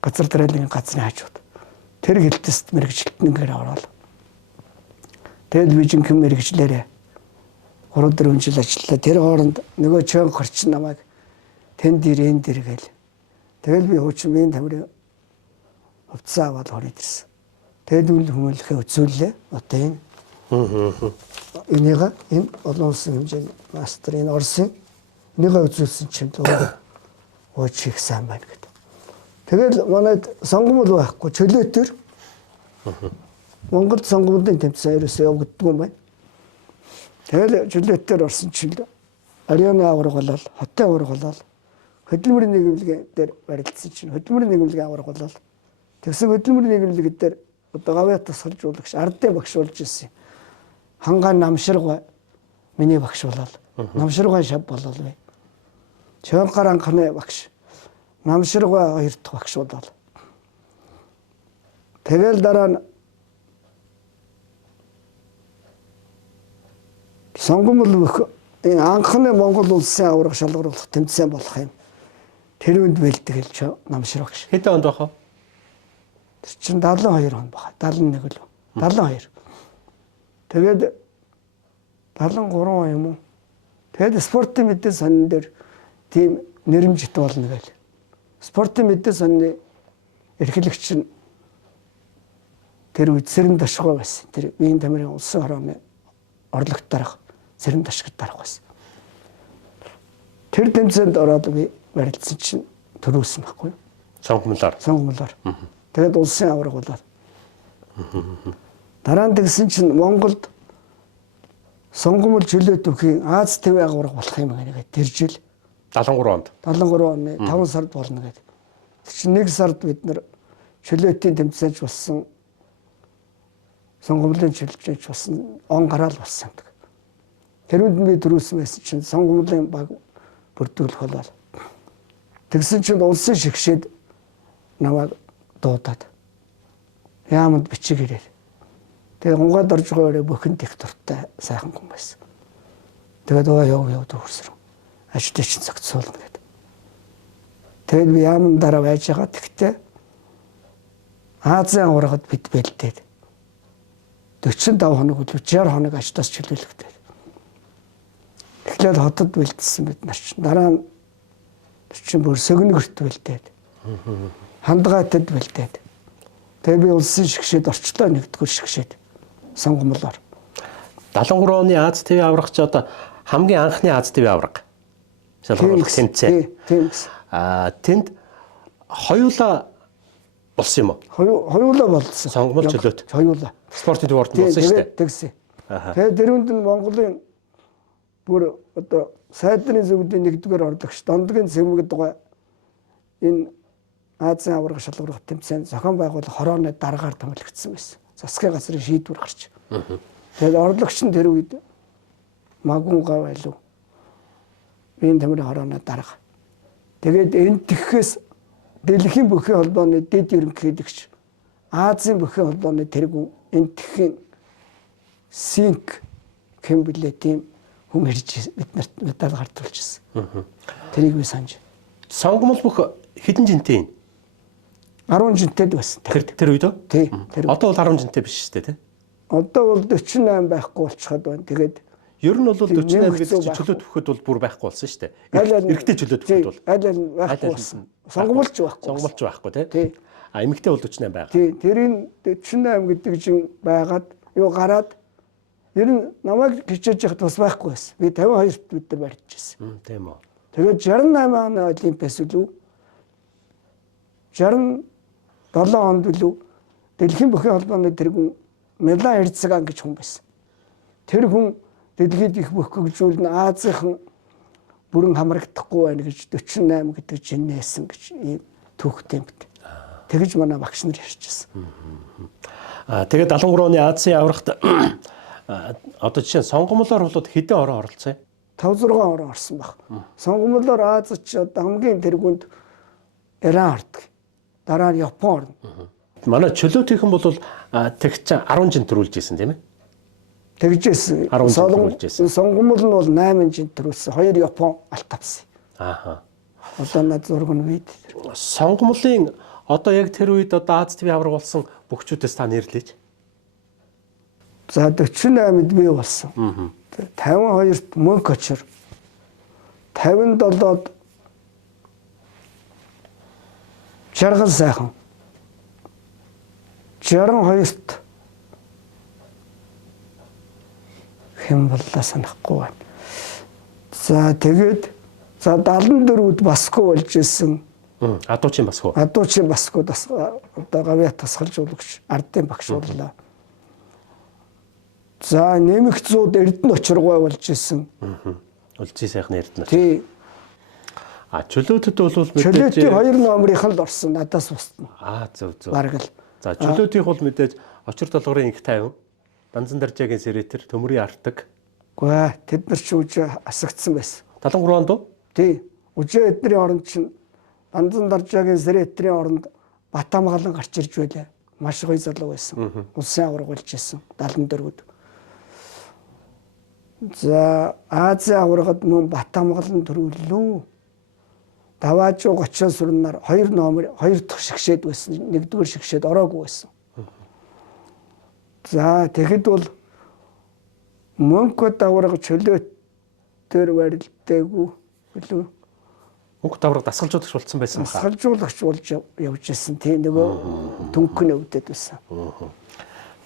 Газар тариалын газрын хажууд. Тэр хэлтэст мэрэгчлэнгээр ороод. Тэгэл би жинхэнэ мэрэгчлэрээ 3-4 жил ажиллаа. Тэр хооронд нөгөө Чонхор ч намайг тэн дээр энэ дээр гээл. Тэгэл би хуучин минь тамирын хувцас аваад хороод ирсэн. Тэгэл үл хүмүүлхээ үзүүллээ. Одоо энэ энийг энэ олон улсын хэмжээний мастер энэ Орсын энийг үзүүлсэн чинь уучих сайн байна гэдэг. Тэгэл манайд сонгомол байхгүй чөлөөтөр Монголд сонгомлын тэмцээн ерөөсөө явагддаг юм байна. Тэгэл чөлөөтөр орсон чинь Орионы авраг болол, хотын авраг болол хөдөлмөрийн нийгэмлэгийн дээр барилдсан чинь хөдөлмөрийн нийгэмлэгийн авраг болол тэгсэн хөдөлмөрийн нийгэмлэг дээр одоо гавьяа тусгалжуулагч ардын багш болж ирсэн. Хангаан намширгой миний багш болол. Намширгой шав болол бай. Чонхор анхны багш. Намширгой 2 дахь багш болол. Тэгэл дараа нь сонгомл энэ анхны Монгол улсын авраг шалгаруулах тэмцээн болох юм. Тэр үнд бэлдэг хэлж намшир багш. Хэдэн онд байх вэ? Тэр чинь 72 он баха. 71 л. 72. Тэгээд 73 он юм уу? Тэгээд спортын мэдээ сонин дээр тийм нэрмжит болно гээл. Спортын мэдээ сонины эрхлэгч нь тэр үед Сэрэм Дашгой байсан. Тэр Биеийн тамирын улсын хорооны орлогт дарах Сэрэм Дашгад дарах байсан. Тэр тэмцээнд ороод би барилдсан чинь төрүүлсэн байхгүй юу? Сонгомлоор. Сонгомлоор. Тэгээд улсын авраг болоод. Дараа нь тэгсэн чинь Монголд сонгомл чөлөө түүхийн Аз ТV авраг болох юм гэдэг тэр жил 73 онд. 73 оны 5 сард болно гэдэг. Тэр чинь 1 сард бид нар чөлөөтийн тэмцээч болсон сонгомлын чөлөөч болсон он гараал болсон гэдэг. Тэрүүнд би төрүүлсэн байсан чинь сонгомлын баг бүрдүүлэх болоо. Тэгсэн чинь улсын шигшээд намайг дуудаад яамд бичиг ирээ. Тэгээ хунгаад орж байгаа өрөө бүхэнд их дуртай сайхан хүн байсан. Тэгээд яв дүүрсэр. Ажлыг чинь зохицуулна гэдэг. Тэгээд би яамн дараа байж байгаа. Тэгтээ Азийн аврагад бид бэлдээд 45 хоног үл 60 хоног ажлаас чөлөөлөгдөө. Тэгэхээр хотод бэлдсэн бид нар чинь дараа нь чинь бүр сөгнөгөрт бэлдээд хандгайтад бэлдээд тэгээ би улсын шигшээд орчлоо нэгдүгээр шигшээд сонгомлоор 73 оны Аз ТV аврагч одоо хамгийн анхны Аз ТV авраг. Шалгуулах тэмцээн. Тийм. Тэнд хоёулаа болсон юм уу? Хоёулаа болсон. Сонгомол чөлөөт. Хоёулаа. Спортын төвөрт болсон шүү дээ. Тэгсэн. Тэгээ дөрөнд нь Монголын бүр одоо сайдны зөвлөлийн нэгдүгээр орлогч Дондгийн цэмэг дугай энэ Азийн авраг шалгуулах тэмцээн зохион байгуулах хорооны дараагаар томилогдсон байсан. Засгийн газрын шийдвэр гарч. Тэгээд орлогч нь тэр үед Магунга байлуу. Биеийн тамирын хорооны дарга. Тэгээд энэ тэгхээс Дэлхийн бүхий холбооны дэд ерөнхийлөгч Азийн бүхий холбооны тэргүүн энэ тэгхийн Синк Кэмблэ тийм хүм ирж биднэрт медаль гартуулчихсан. Тэрийг би санаж. Сонгомол бүх хэдэн жинтэй юм? 10 жинтэд байсан. Тэр үед үү? Тий. Одоо бол 10 жинтэй биш шүү дээ, тий? Одоо бол 48 байхгүй болчиход байна. Тэгээд ер нь бол 48 гэдэг чөлөөт өгөхөд бол бүр байхгүй болсон шүү дээ. Эрэгтэй чөлөөт өгөхөд бол аль байхгүй болсон. Сонгомолч байхгүй. Сонгомолч байхгүй, тий? А эмэгтэй бол 48 байгаа. Тий. Тэрийн 48 гэдэг чинь байгаад юу гараад ер нь намайг хичээж яхад бас байхгүй байсан. Би 52-т бид нар барьчихсан. Тийм үү. Тэгээд 68 оны Олимпиас үлээ 67 онд үлээ Дэлхийн бүхий холбооны тэргүүн Милан Эрцган гэж хүн байсан. Тэр хүн дэлхийд их бөхгөлжүүлнэ Азийнхан бүрэн хамрагдахгүй байна гэж 48 гэдэг жинээсэн гэж ийм түүхтэй юм бит. Тэгэж манай багш нар ярьчихсан. Тэгээд 73 оны Азийн аврагт одоо жишээ сонгомлоор болоод хэдэн орон оролцсон юм? 5-6 орон орсон баг. Сонгомлоор Азич одоо хамгийн тэргүүнд Иран ордог. Дараа нь Япон орно. Манай чөлөөтийнхэн бол тэгч 10 жин төрүүлж ирсэн тийм ээ? Тэгжсэн. Сонгомол нь бол 8 жин төрүүлсэн. 2 Япон алт авсан. Ааха. Одоо над зураг нь үед. Сонгомлын одоо яг тэр үед одоо Аз ТV авраг болсон бүгчүүдээс та нэрлэж. За 48-д би болсон. 52-т Мөнкочор. 57-д Жаргал сайхан. 62-т хэн боллоо санахгүй байна. За тэгээд 74-д Баско болж исэн. Адуучин Баско. Адуучин Баско одоо гавьяа тасгалжуулагч ардын багш боллоо. За нэмэгт зууд Эрдэнэ очиргой болж исэн. Улцын сайхны Эрдэнэ. Тий. Чөлөөтөд бол мэдээж чөлөөтийн 2 номерийнх нь орсон надаас устна. Зөв. Бараг л. За чөлөөтийнх бол мэдээж очир толгорын инх 50, Данзан даржаагийн сэрэтэр, төмрийн артаг. Үгүй тэд нар ч үж асагдсан байсан. 73 онд уу? Тий. Үжээ эдний оронд чинь Данзан даржаагийн сэрэтрийн оронд Батамгалан гарч ирж байлаа. Маш гоё залуу байсан. Улсын авраг болж исэн 74-д. За Азийн аврагад мөн Батамгалан төрүүллөө. Даваажуу 30 сүрнээр 2 номер 2 дахь шигшээд байсан. 1-р шигшээд ороогүй байсан. За тэгэхэд бол Мөнкөд авраг чөлөөтөөр барилдаагүй билүү. Мөнкөд авраг дасгалжуулагч болсон байсан баха. Дасгалжуулагч болж явж исэн. Тийм нөгөө түнхэн өвдөд байсан.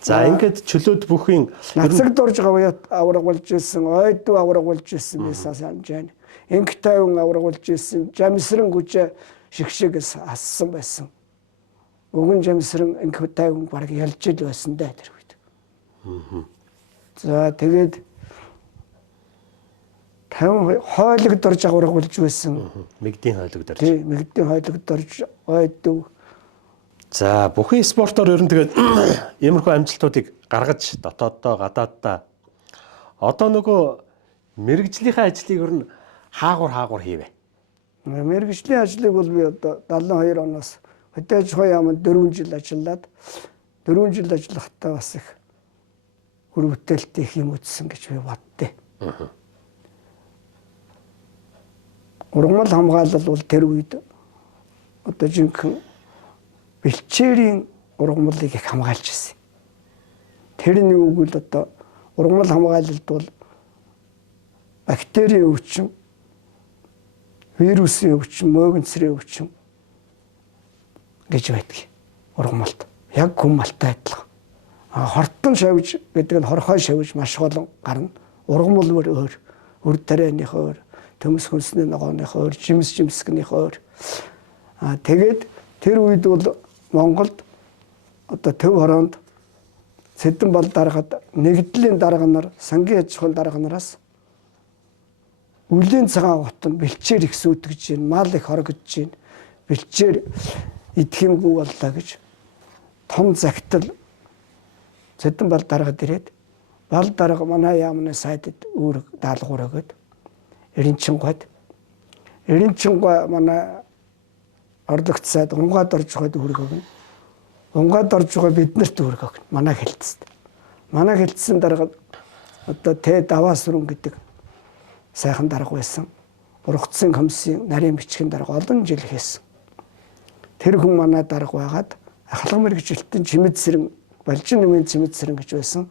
За ингээд чөлөөт бүхийн нацагд орж гавьяат авраг болж исэн, ойдуу авраг болж исэн байсан санаж байна. Инх тайван авраг болж исэн, жамсран гүжээ шигшээс ассан байсан. Өгөн жамсран инх тайван баг ялж ил байсан даа тэр үед. За тэгээд 50 хойлогд орж авраг болж байсан. Мэгдийн хойлогд орж. Тий, мэгдийн хойлогд орж ойдуу. За бүхэн спортоор ер нь тэгээд иймэрхүү амжилтуудыг гаргаж дотооддоо гадааддаа одоо нөгөө мэрэгжлийнхээ ажлыг ер нь хаагур хийвэ. Мэргэжлийн ажлыг бол би одоо 72 оноос хөдөө аж ахуйн яамд 4 жил ажиллаад 4 жил ажиллахдаа бас их үр бүтээлт их юм үтсэн гэж би боддээ. Ургамал хамгаалал бол тэр үед одоо жинхэнэ бэлчээрийн ургамлыг их хамгаалж ирсэн. Тэрний үг л одоо ургамал хамгаалалд бол бактерийн өвчин, вирусын өвчин, мөөгөнцрийн өвчин гэж байдаг. Ургамалд яг хүм малтай адилхан. Хортон шавж гэдэг нь хорхой шавж маш олон гарна. Ургамал бүр өөр, үр тарианых өөр, төмс хөнсний ногооных өөр, жимсгних өөр. Тэгээд тэр үед бол Монголд одоо төв хороонд Сэдэн бол дарахад нэгдлийн дарга нар, сангийн аж ахуйн дарга нараас үлийн цагаан готон бэлчээр их сүйтгэж байна, мал их хорогдож байна. Бэлчээр идэх юмгүй боллоо гэж том загтал Сэдэн бол даргад ирээд бал дарга манай яамны сайдд үүрэг даалгавар өгöd Эренчингой манай орлогч сайд унгад орж байгаад үүрэг өгнө. Унгад орж байгаа биднэрт үүрэг өгнө. Манай хэлтсэд. Манай хэлтсэн дарга одоо Тэ Даваасүрэн гэдэг сайхан дарга байсан. Ургацсан комиссийн нарийн бичгийн дарга олон жил хийсэн. Тэр хүн манай дарга байгаад ахлах мэргэжилтийн Чимэд Сэрэн, Балжин нэмийн Чимэд Сэрэн гэж байсан.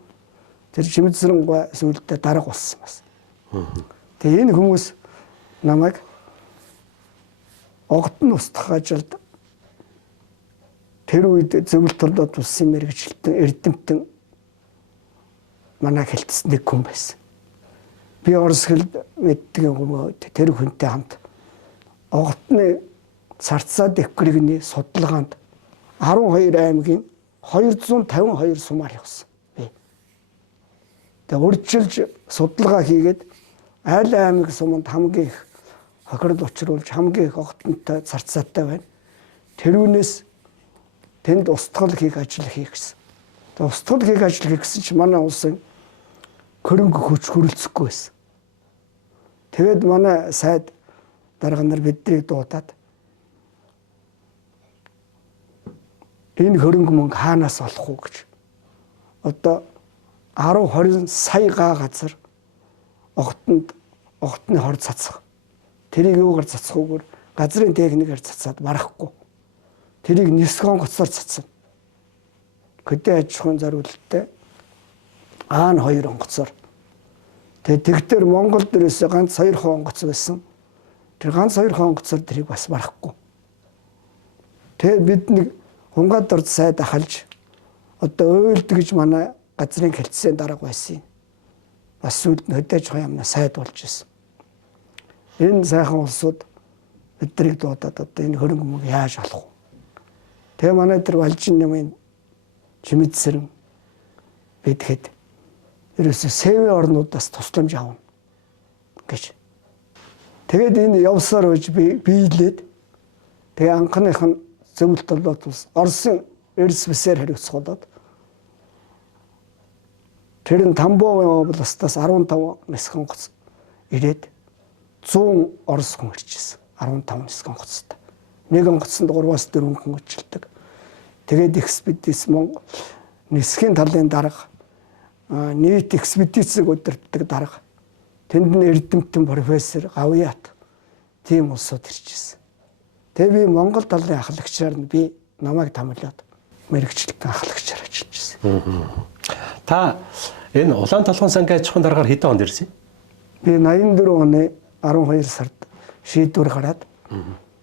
Тэр Чимэд Сэрэнгой сүүлдээ дарга болсон бас. Тэгээ энэ хүмүүс намайг огтн устгах ажилд тэр үед зөвлөлт торлоод улсын мэргэжилтэн эрдэмтэн манай хэлтс нэг хүн байсан. Би орос хэл мэддэг хүмүүс тэр хүнтэй хамт огтны царцаа дэвхрэгний судалгаанд 12 аймгийн 252 сумаар явсан. Би. Тэгээ урьдчилж судалгаа хийгээд айл аймаг суманд хамгийн их хохирол учруулж хамгийн их огтонтой царцаатай байна. Тэрүүнээс тэнд устгал хийх ажил хийх гэсэн. Тэгээ устгал хийх ажил хийх гэсэн чинь манай улсын хөрөнгө хүч хөрөлцөхгүй байсан. Тэгээд манай сайд дарга нар биднийг дуудаад энэ хөрөнгө мөнгө хаанаас олох уу гэж. Одоо 10-20 сая га газар огтны хор цацах. Тэрийг юугаар цацах үгээр газрын техникээр цацаад марахгүй. Тэрийг нисгэн гоцоор цацсан. Хөдөө аж ахуйн зориулалттай аан 2 онгоцоор. Тэгтэр Монгол дээрээс ганц 2 онгоц байсан. Тэр ганц 2 онгоцоор тэрийг бас марахгүй. Тэгээд бид нэг Хунгад орд сайд ахалж одоо уйлд гэж манай газрын хэлтсийн дарга байсан. Бас сүйд нь хөдөө аж ахуйн яамны сайд болж ирсэн. Энэ сайхан улсууд биднийг дуудаад одоо энэ хөрөнгө мөнгө яаж олох вэ? Тэгээ манай тэр Балжин нэмийн Чимэд Сэрэн бидгэд ерөөсөө СВ орнуудаас тусламж авна гэж. Тэгээд энэ явсаар үж биелээд тэгээ анхных нь зөвлөлт толгойд Оросын эрс бисээр хариуцах болоод тэр нь Тамбов областаас 15 нисгэн гоц ирээд 100 орос хүн ирчихсэн. 15 нисгэн гоцтой. Нэг онгоцонд 3-4 хүн өчилдөг. Тэгээд экспедиц Монгол нисхийн талын дарга нийт экспедицийг удирддаг дарга. Тэнд нь эрдэмтэн профессор Гавьяат тийм улсууд ирчихсэн. Тэгээ би Монгол талын ахлагчаар нь би намайг томилоод мэргэжилтэн ахлагчаар ажиллаж байсан. Та энэ Улаан толгойн сангийн аж ахуйн даргаар хэдэн онд ирсэн? Би 84 оны 12 сард шийдвэр гараад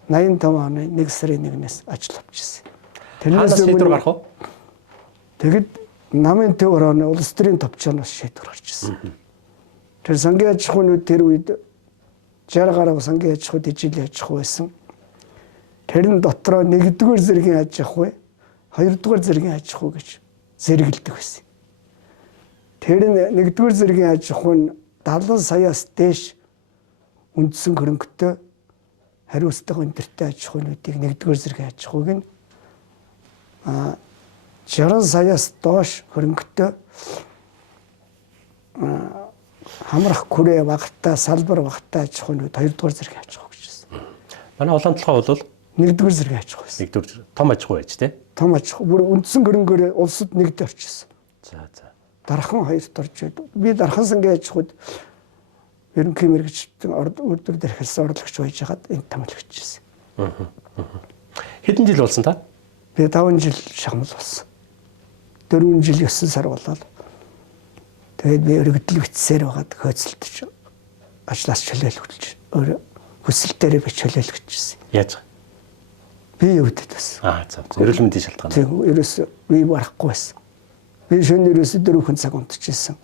85 оны 1 сарын 1-ээс ажил авчихсан. Тэрнээс шийдвэр гарах уу? Тэгэд намын төв орооны улс төрийн товчоноос шийдвэр гарч ирсэн. Тэр сангийн аж ахуйнууд тэр үед 60 гаруй сангийн аж ахуйд ижил аж ахуй байсан. Тэрэн дотроо 1-р зэргийн аж ахуй, 2-р зэргийн аж ахуй гэж зэрэгэлдэг байсан. Тэр нь 1-р зэргийн аж ахуй нь 70 саяас дээш үндсэн хөрөнгөтэй хариуцлага өндөртэй аж ахуйнуудыг 1-р зэргийн аж ахуйг нь 60 саяас доош хөрөнгөтэй хамрах хүрээ багтаа салбар багтаа аж ахуйнууд 2-р зэргийн аж ахуй гэж байна. Манай улаан толгой бол 1-р зэргийн аж ахуй байсан. 1-р том аж ахуй байж тээ. Том аж ахуй бүр үндсэн хөрөнгөөр улсад нэгд орчихсон. За. дархан хоёрт орж байд. Би дархан сангийн аж ахуйд ерөнхий мэрэгчлэн өдөр дэрхэлсэн орлогч байж хагаад энд томилогдчихсэн. Хэдэн жил болсон та? Би 5 жил шахмал болсон. 4 жил 9 сар болоод тэгээд би өргөдөл битсээр байгаад хөөцөлдөж ажлаас чөлөөлөгдөж өөр хүсэлтээрээ би чөлөөлөгдчихсэн. Яаж? Би өвдөд байсан. За. Эрүүл мэндийн шалтгаан. Тийм ерөөс би барахгүй байсан. Би шөнө ерөөс 4 цаг унтчихсан.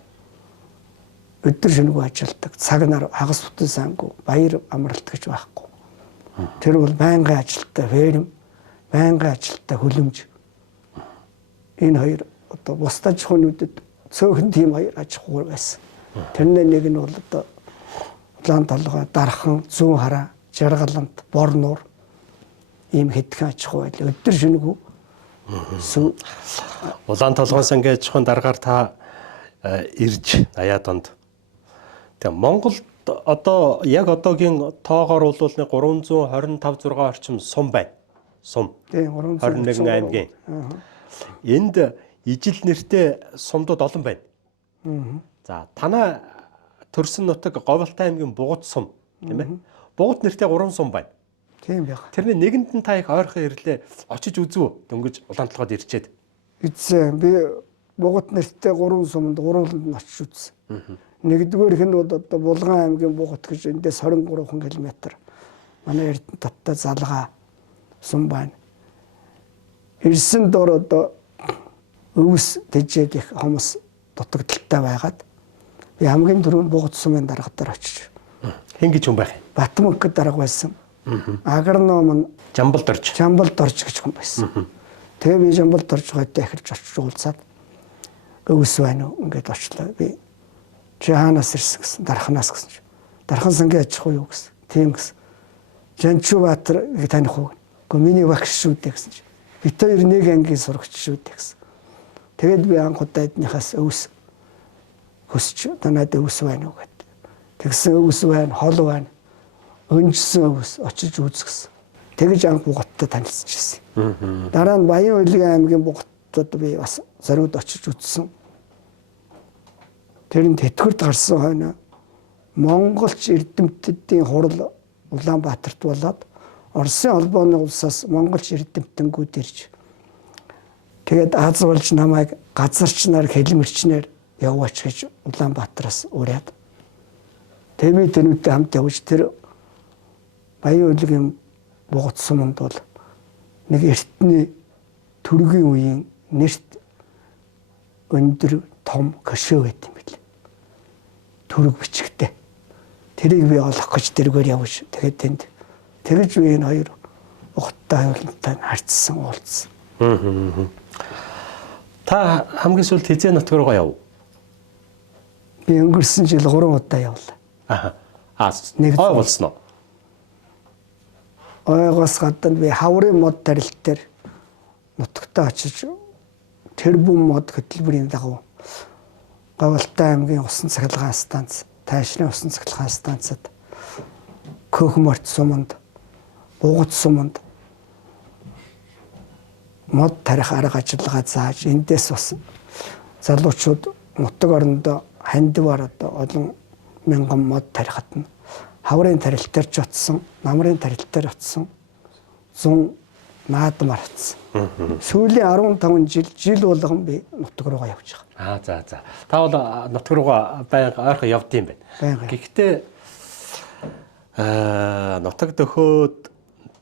Өдөр шөнөгүй ажилладаг. Цаг нар хагас бүтэн сангүй баяр амралт гэж байхгүй. Тэр бол байнгын ажилтаа ферм, байнгын ажилтаа хөлөмж. Энэ хоёр одоо бусдад хүмүүдэд цөөхөн тийм хоёр аж ахуй байсан. Тэрний нэг нь бол одоо улаан толгой, дархан, зүүн хараа, жаргалант, бор нуур ийм хэдхэн аж ахуй байл. Өдөр шөнөгүй Улаан толгой сангийн аж ахуйн дараагаар та ирж 80-аад онд. Тэгээ Монголд одоо яг одоогийн тоогоор бол 325-6 орчим сум байна. Сум. Тийм 21 аймгийн. Энд ижил нэртэй сумдууд олон байна. За танаа төрсөн нутаг Говьалтай аймгийн Бугут сум тийм ээ. Бугут нэртэй 3 сум байна. Тийм байх. Тэрний нэгэнд нь та их ойрхон ирлээ очиж үзв дөнгөж улаан толгойд ирчээд. Үзсэн. Би Бугут нэртэй 3 сумд гурвууланд нь очиж үзсэн. Нэгдүгээрх нь бол одоо Булган аймгийн Бугут гэж эндээс 23 км. Манай Эрдэнэ таттай залгаа сум байна. Ирсэн дор одоо өвс тэжээд их хүмүүс дутагдaltaй байгаад би хамгийн түрүүнд Бугут сумын дарга дээр очиж. Хэн гэж хүн байх юм? Батмөнх гэдэг дарга байсан. Агроном нь Жамбалд орж гэж хүн байсан. Тэгээ би Жамбалд орж байхдаа эхэлж очиж уулзаад өвс байна уу ингээд очлоо. Би чи хаанаас ирсэн гэсэн дарханаас гэсэн чи. Дархан сангийн аж ахуй юу гэсэн. Тийм гэсэн. Жанчубаатар таних уу. Гэхдээ миний багш шүү дээ гэсэн чи. Бид хоёр нэг ангийн сурагч шүү дээ гэсэн. Тэгээд би анх удаа эднийхээс өвс хөсч танаад өвс байна уу гэд. Тэгсэн өвс байна, хол байна. Өнжсөн өвс очиж үзгэсэн. Тэгэж анх Бугуттай танилцчихсан. Дараа нь Баян Улгийн аймгийн Бугутад би бас зориуд очиж үзсэн. Тэр нь тэтгэврт гарсан хойно монголч эрдэмтдийн хурал Улаанбаатарт болоод Оросын холбооны улсаас монголч эрдэмтэнгүүд ирж тэгээд аз болж намайг газарчнаар хэлмэрчнээр яваач гэж Улаанбаатараас ураад. Тэгээд би тэрнүүтэй хамт явж тэр Баян Улгийн Бугут суманд бол нэг эртний төргийн үеийн нэрт өндөр том кошо байт юм бэл. Төрөг бичгтэй. Тэрийг би олох гэж тэргээр явж тэгээд тэнд тэгж би энэ хоёр Бугуттай хавлантай харьцсан уулзсан. Та хамгийн сүүлд хизээ нутг руугаа яв? Би өнгөрсөн жил 3 удаа явлаа. Нэг ой болсон уу? Ойгоос гадна би хаврын мод тарилт дээр нутагтаа очиж тэрбум мод хөтөлбөрийн дагуу Говьалтай аймгийн усан цахилгаан станц, Тайшны усан цахилгаан станцад Көхмөрт суманд, Бугут суманд мод тарих арга ажиллагаа зааж эндээс бас залуучууд нутаг орондоо хандивар одоо олон мянган мод тарихад нь хаврын тарилт дээр ч утсан, намрын тарилт дээр утсан 100 наадам арцсан. Сүүлийн 15 жил болгон би нутаг руугаа явж байгаа. За. Та бол нутаг руугаа байнга ойрхон явд юм байна. Гэхдээ нутаг дөхөөд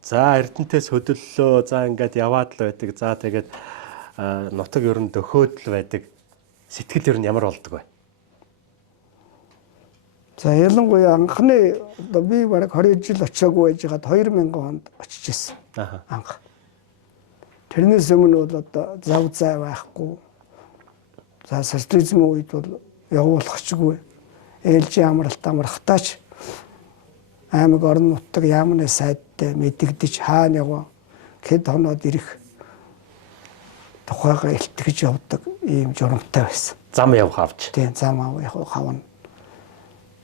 за Эрдэнэтээс хөдөллөө, за ингээд яваад л байдаг. За тэгээд нутаг ер нь дөхөөд л байдаг. Сэтгэл ер нь ямар болдог вэ? За ялангуяа анхны одоо би бараг 20 жил очиагүй байжгаад 2000 онд очиж ирсэн. Анх. Тэрнээс өмнө бол одоо зав зай байхгүй. За социализм үед бол явуулахчгүй. Ээлжийн амралт амрахтаач аймаг орон нутаг яамны сайдтай мэдэгдэж хаана яваа хэд хоноод ирэх тухайга илтгэж явдаг ийм журамтай байсан. Зам явах авч. Тийм зам явах хавна.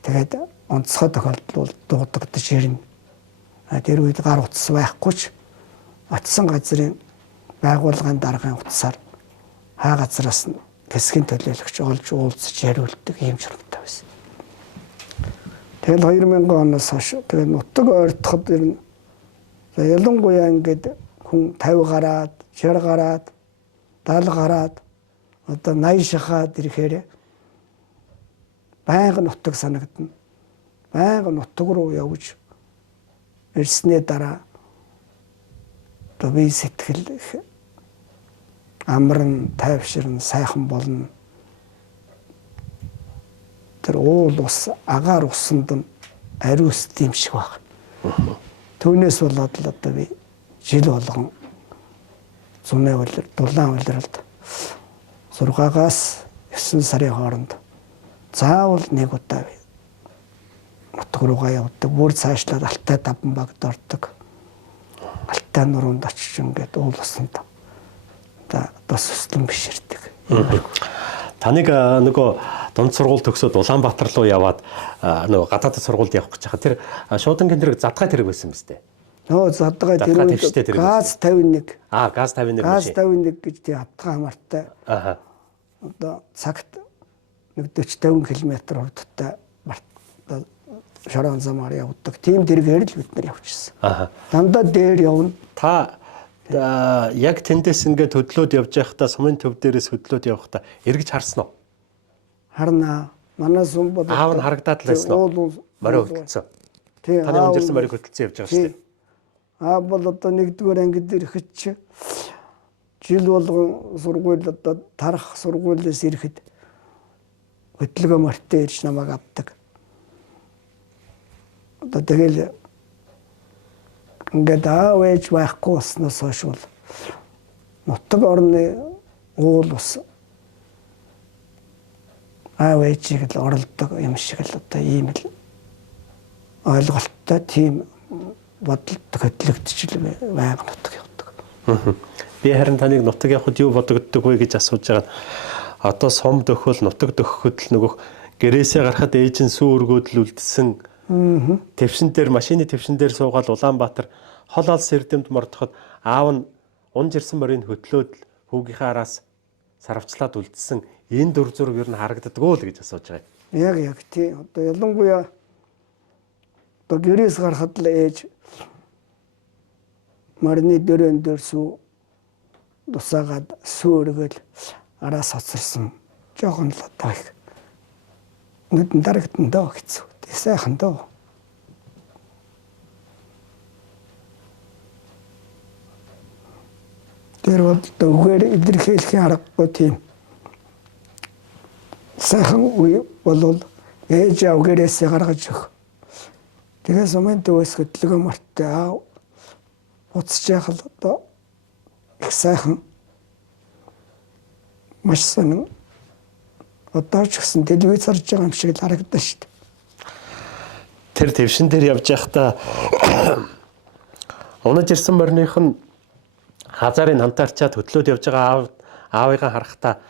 Тэгээд онцгой тохиолдол дуудагдаж ирнэ. Тэр үед гар утас байхгүй ч очисон газрын байгууллагын даргын утасаар хаа газраас нь хэсгийн төлөөлөгч олж уулзаж яриулдаг ийм журамтай байсан. Тэгэл 2000 оноос хойш тэгээд нутаг ойртоход ер нь ялангуяа ингээд хүн 50 гараад, 60 гараад, 70 гараад одоо 80 шахаад ирэхээр байнга нутаг санагдана. Байнга нутаг руу явж ирснээ дараа одоо би сэтгэл амран, тайвширн, сайхан болно. Тэр уул ус, агаар усанд нь ариус тийм шиг байна. Түүнээс болоод л одоо би жил болгон зуны улир, дулаан улиралд 6-аас 9 сарын хооронд заавал нэг удаа би нутаг руугаа явдаг. Бүр цаашлаад Алтай даван багт ордог. Алтай нуруунд очиж ингээд уул усанд одоо сүслэн биширдэг. Таныг нөгөө дунд сургууль төгсөөд Улаанбаатар руу яваад нөгөө гадаадд сургуульд явах гэж байгаа. Тэр шуудангийн тэрэг задгай тэрэг байсан юм байна. Нөө задгай тэрэг газ 51. Газ 51. Газ 51 гэж тийм хатгаа хамаартай. Одоо цагт нэг 40-50 км хурдтай шорон замаар явдаг. Тийм тэргээр л бид нар явчихсан. Дандаа дээр явна. Та яг тэндээс ингээд хөдлөөд явж байхдаа сумын төв дээрээс хөдлөөд явхдаа эргэж харсан уу? Харнаа. Манай сум бол аав нь харагдаад л байсан уу? Морио хөдөлсөн. Тийм. Таны унжирсан морио хөдөлсөн явж байгаа шүү дээ. Аав бол одоо 1-р ангид ирэхэд чи жил болгон сургууль одоо тарах сургуулиас ирэхэд хөдөлгөөн мөртөө ирж намайг авдаг. Одоо тэгэл ингээд аав ээж байхгүй болсноос хойш бол нутаг орны уул ус аав ээжийг л оролдог юм шиг л одоо ийм л ойлголттой тийм бодолд хөдлөгдөж байнга нутаг явдаг. Би харин таныг нутаг явахад юу бодогддог вэ гэж асууж байгаа. Одоо сум дөхөл нутаг дөхөхөд л нөгөө гэрээсээ гарахад ээж нь сүү өргөөд л үлдсэн. Твшин дээр машины твшин дээр суугаад Улаанбаатар хол алс эрдэмт мордоход аав нь унж ирсэн морийг хөдлөөд хүүгийнхээ араас сарвчлаад үлдсэн энэ дүр зураг юу н харагддаггүй л гэж асууж байгаа. Яг тий. Одоо ялангуяа одоо гэрээс гарахад л ээж марны дөрөн дээр сүү тусаагаад сүү өргөөл араас хоцорсон жоохон л одоо их нүдэн дарагдсан доо хэцүү. Сайхан доо. Тэр бол үгээр илэрхийлэх аргагүй тийм сайхан үе болвол ээж авгээрээс гаргаж өг. Тэгээ сумын төвөөс хөдөлгөөн мөртөө аав уцж яхал одоо их сайхан маш сонин одоо ч гэсэн телевиз харж байгаа юм шиг л харагдаж шүү дээ. Тэр твшин дээр явж байхдаа унаж ирсэн морных нь хазарын хамтаарчаад хөдлөөд явж байгаа аавыгаа харахтаа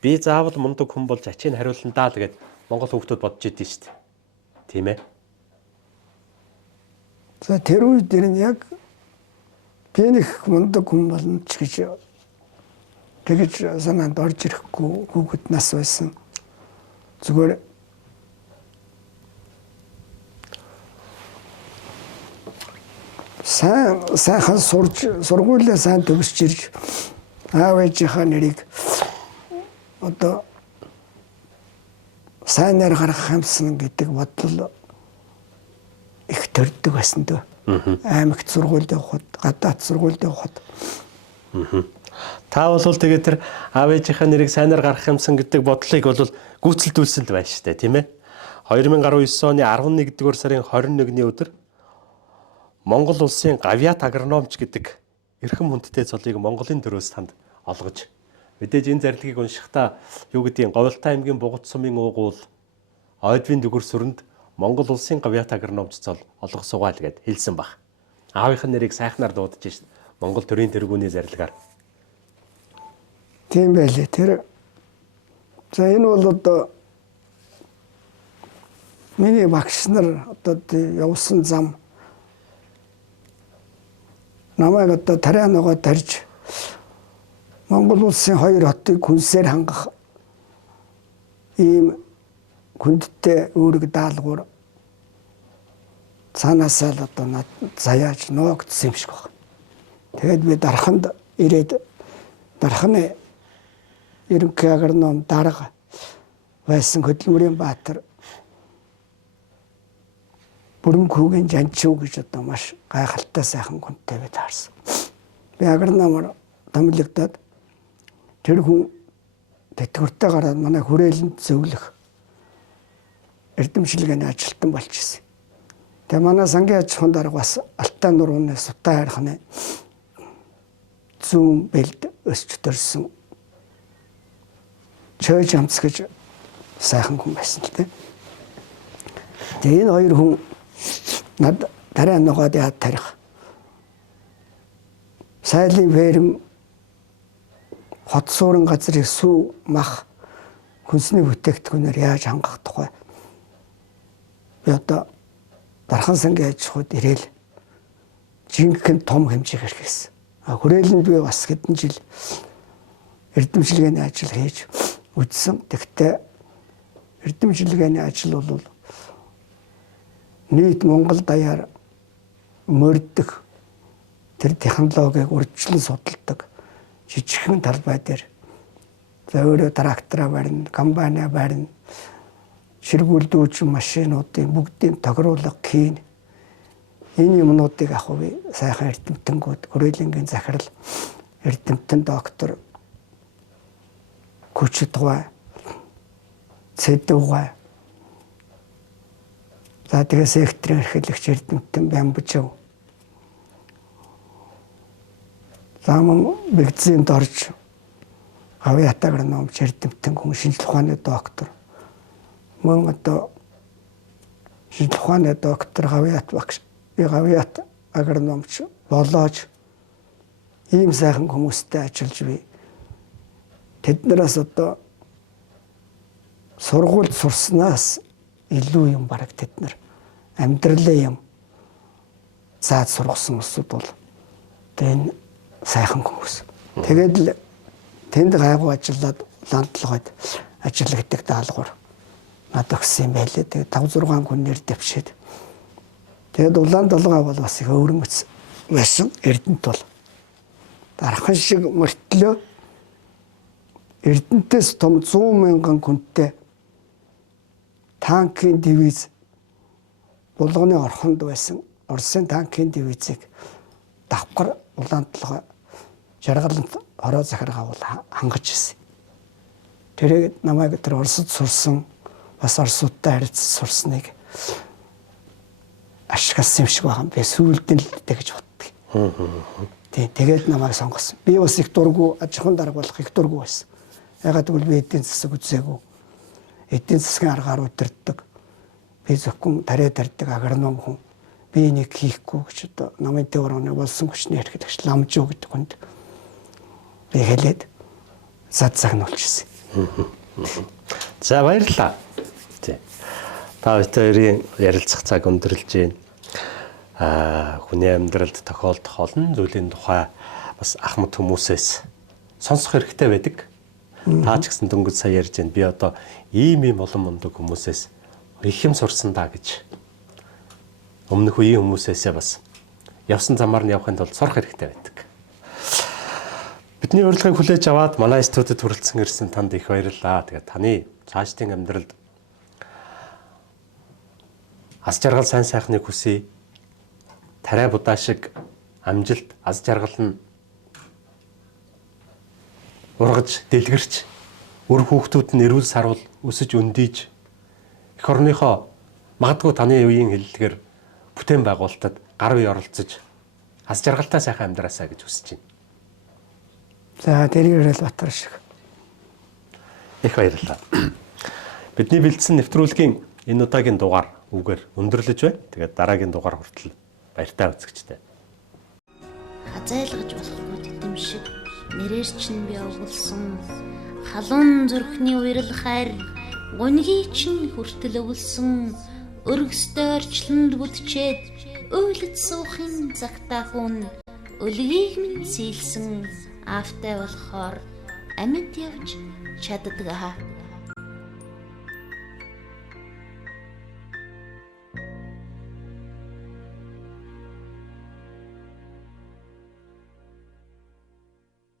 би заавал мундаг хүн болж ачийг хариулна даа л гээд Монгол хүүхдүүд бодож идэв шүү дээ. Тийм ээ. За тэр үед дэр нь яг би нэг мундаг хүн болно ч гэж тэгэж санаанд орж ирэхгүй хүүхэд нас байсан. Зүгээр сайхан сурж сургуулиа сайн төгсч ирж аав ээжийнхаа нэрийг одоо сайнаар гаргах юмсан гэдэг бодол их төрдөг байсан дөө. Аймагт сургуульд явахад, гадаад сургуульд явахад. Та бол тэгээд тэр аав ээжийнхаа нэрийг сайнаар гаргах юмсан гэдэг бодлыг бол гүйцэлдүүлсэн л байна шүү дээ, тийм ээ. 2019 оны 11-р сарын 21-ний өдөр Монгол улсын гавьяат агрономч гэдэг эрхэм хүндтэй цолыг Монголын төрөөс танд олгож мэдээж энэ зарилгийг уншихдаа юу гэдгийг Говьлтай аймгийн Бугут сумын уугуул Ойдвын дүгэр сүрэнд Монгол улсын гавьяат агрономч цол олгосугаал гэд хэлсэн баг. Аавынхын нэрийг сайхнаар дуудаж шít Монгол төрийн тэргүүний зарилгаар. Тийм байлээ. Тэр за энэ бол одоо миний багш нар одоо явсан зам намайг тариа ногоо тарьж Монгол улсын 2 хотыг хүнсээр хангах ийм хүндтэй үүрэг даалгавар цаанаасаа л одоо над заяаж нуугдсан юм шиг байна. Тэгээд би дарханд ирээд дарханы ерөнхий агроном дарга байсан Хөдөлмөрийн Баатар Бүрэмхүүгийн Жанчуу гэж одоо маш гайхалтай сайхан хүнтэй би таарсан. Би агрономор томилогдоод тэр хүн тэтгэвртэй гараад манай хүрээлэнд зөвлөх эрдэмшлэгээний ажилтан болчихсон. Тэгээ манай сангийн аж ахуйн дарга бас Алтай нурууны Сутай хайрханы зүүн бэлд өсч төрсөн Чойж амц гэж сайхан хүн байсан л дээ. Тэгээ энэ хоёр хүн над дараа ногоод яад тарих. Сайлын ферм хот суурин газрыг сүү мах хүнсний бүтээгдэхүүнээр яаж хангах тухай би одоо Дархан сангийн аж ахуйд ирээл жинхэнэ том хэмжээг хэрэгсэн. Хүрээлэнд би бас хэдэн жил эрдэмшлэгээний ажил хийж үзсэн. Тэгтээ эрдэмшлэгээний ажил бол нийт Монгол даяар мөрдөх тэр технологиг урьдчилан судалдаг жижигхэн талбай дээр за өөрөө трактороо барина, комбайнаа барина, ширгүүлдүүлж машинуудын бүгдийн тохируулга хийн энэ юмнуудыг ах уу сайхан эрдэмтэнгүүд хүрээлэнгийн захирал эрдэмтэн доктор Күчтгой Цэдвгой за тэгээ секторын эрхлэгч эрдэмтэн Бямбжав замун бэгзийн дорж Гавьяат агрономч эрдэмтэн хүн шинжлэх ухааны доктор мөн одоо шинжлэх ухааны доктор Гавьяат багш би Гавьяат агрономч болоож ийм сайхан хүмүүстэй ажиллаж би тэднээс одоо сургуульд сурснаас илүү юм бараг тэд нар амьдралын юм зааж сургасан хүмүүсүүд бол энэ сайхан хүмүүс. Тэгээд л тэнд гайгүй ажиллаад ландлогод ажилладаг даалгавар над өгсөн юм байлээ. Тэгээд 5-6 хүнээр дэвшээд тэгээд улаан толгой бол бас их өвөрмөц байсан Эрдэнэт бол дархан шиг мөртлөө Эрдэнэтээс том 100 мянган хүнтэй танкын дивиз булганы орхонд байсан Оросын танкын дивизийг давхар улаан толгой жаргаланд хороо захиргаа бол хангаж ирсэн. Тэрийг намайг тэр Оросд сурсан бас Оросуудтай харилцаж сурсныг ашигласан юм шиг байгаа. Би сүйдэн л тэгж боддог. Тэгээд намайг сонгосон. Би бас их дургу аж ахуйн дарга болох их дургу байсан. Ягаад гэвэл би эдийн засаг үзээгүй. Эдийн засгийн аргаар удирддаг. Би зөвхөн тариа тарьдаг агроном хүн. Би энийг хийхгүй гэж одоо намын төвөрөний болсон хүчний эрхлэгч Ламжуу гэдэг хүнд би хэлээд зад загнуулчихсан. За баярлалаа. Тий. Та хоёрын ярилцах цаг өндөрлж байна. Хүний амьдралд тохиолдох олон зүйлийн тухай бас ахмад хүмүүсээс сонсох хэрэгтэй байдаг. Та ч гэсэн дөнгөж сая ярьж байна. Би одоо ийм олон мундаг хүмүүсээс их юм сурсан даа гэж. Өмнөх үеийн хүмүүсээсээ бас явсан замаар нь явахын тулд сурах хэрэгтэй байдаг. Бидний урилгыг хүлээж аваад манай студид хүрэлцэн ирсэн танд их баярлалаа. Тэгээд таны цаашдын амьдралд аз жаргал сайн сайхныг хүсье. Тарай будаа шиг амжилт, аз жаргал нь ургаж, дэлгэрч, үр хүүхдүүд нь эрүүл сарвал өсөж өндийж эх орныхоо магадгүй таны үеийн хэллэгээр бүтээн байгуулалтад гар бие оролцож аз жаргалтай сайхан амьдраасаа гэж хүсэж байна. За тэрийгээрэл Батар шиг. Их баярлалаа. Бидний бэлдсэн нэвтрүүлгийн энэ удаагийн дугаар үгээр өндөрлөж байна. Тэгээд дараагийн дугаар хүртэл баяртай үзэгчтэй. Хазайлгаж болохгүй тэтэм шиг нэрээр чинь би овголсон. Халуун зүрхний уйрал хайр гуньгийн чинь хүртэл өвлсөн. Өргөстэй орчлонд бүдчээд уйлж суухын цагтаа хүн өлгийг минь сийлсэн. Афтай болохоор амьд явж чаддаг.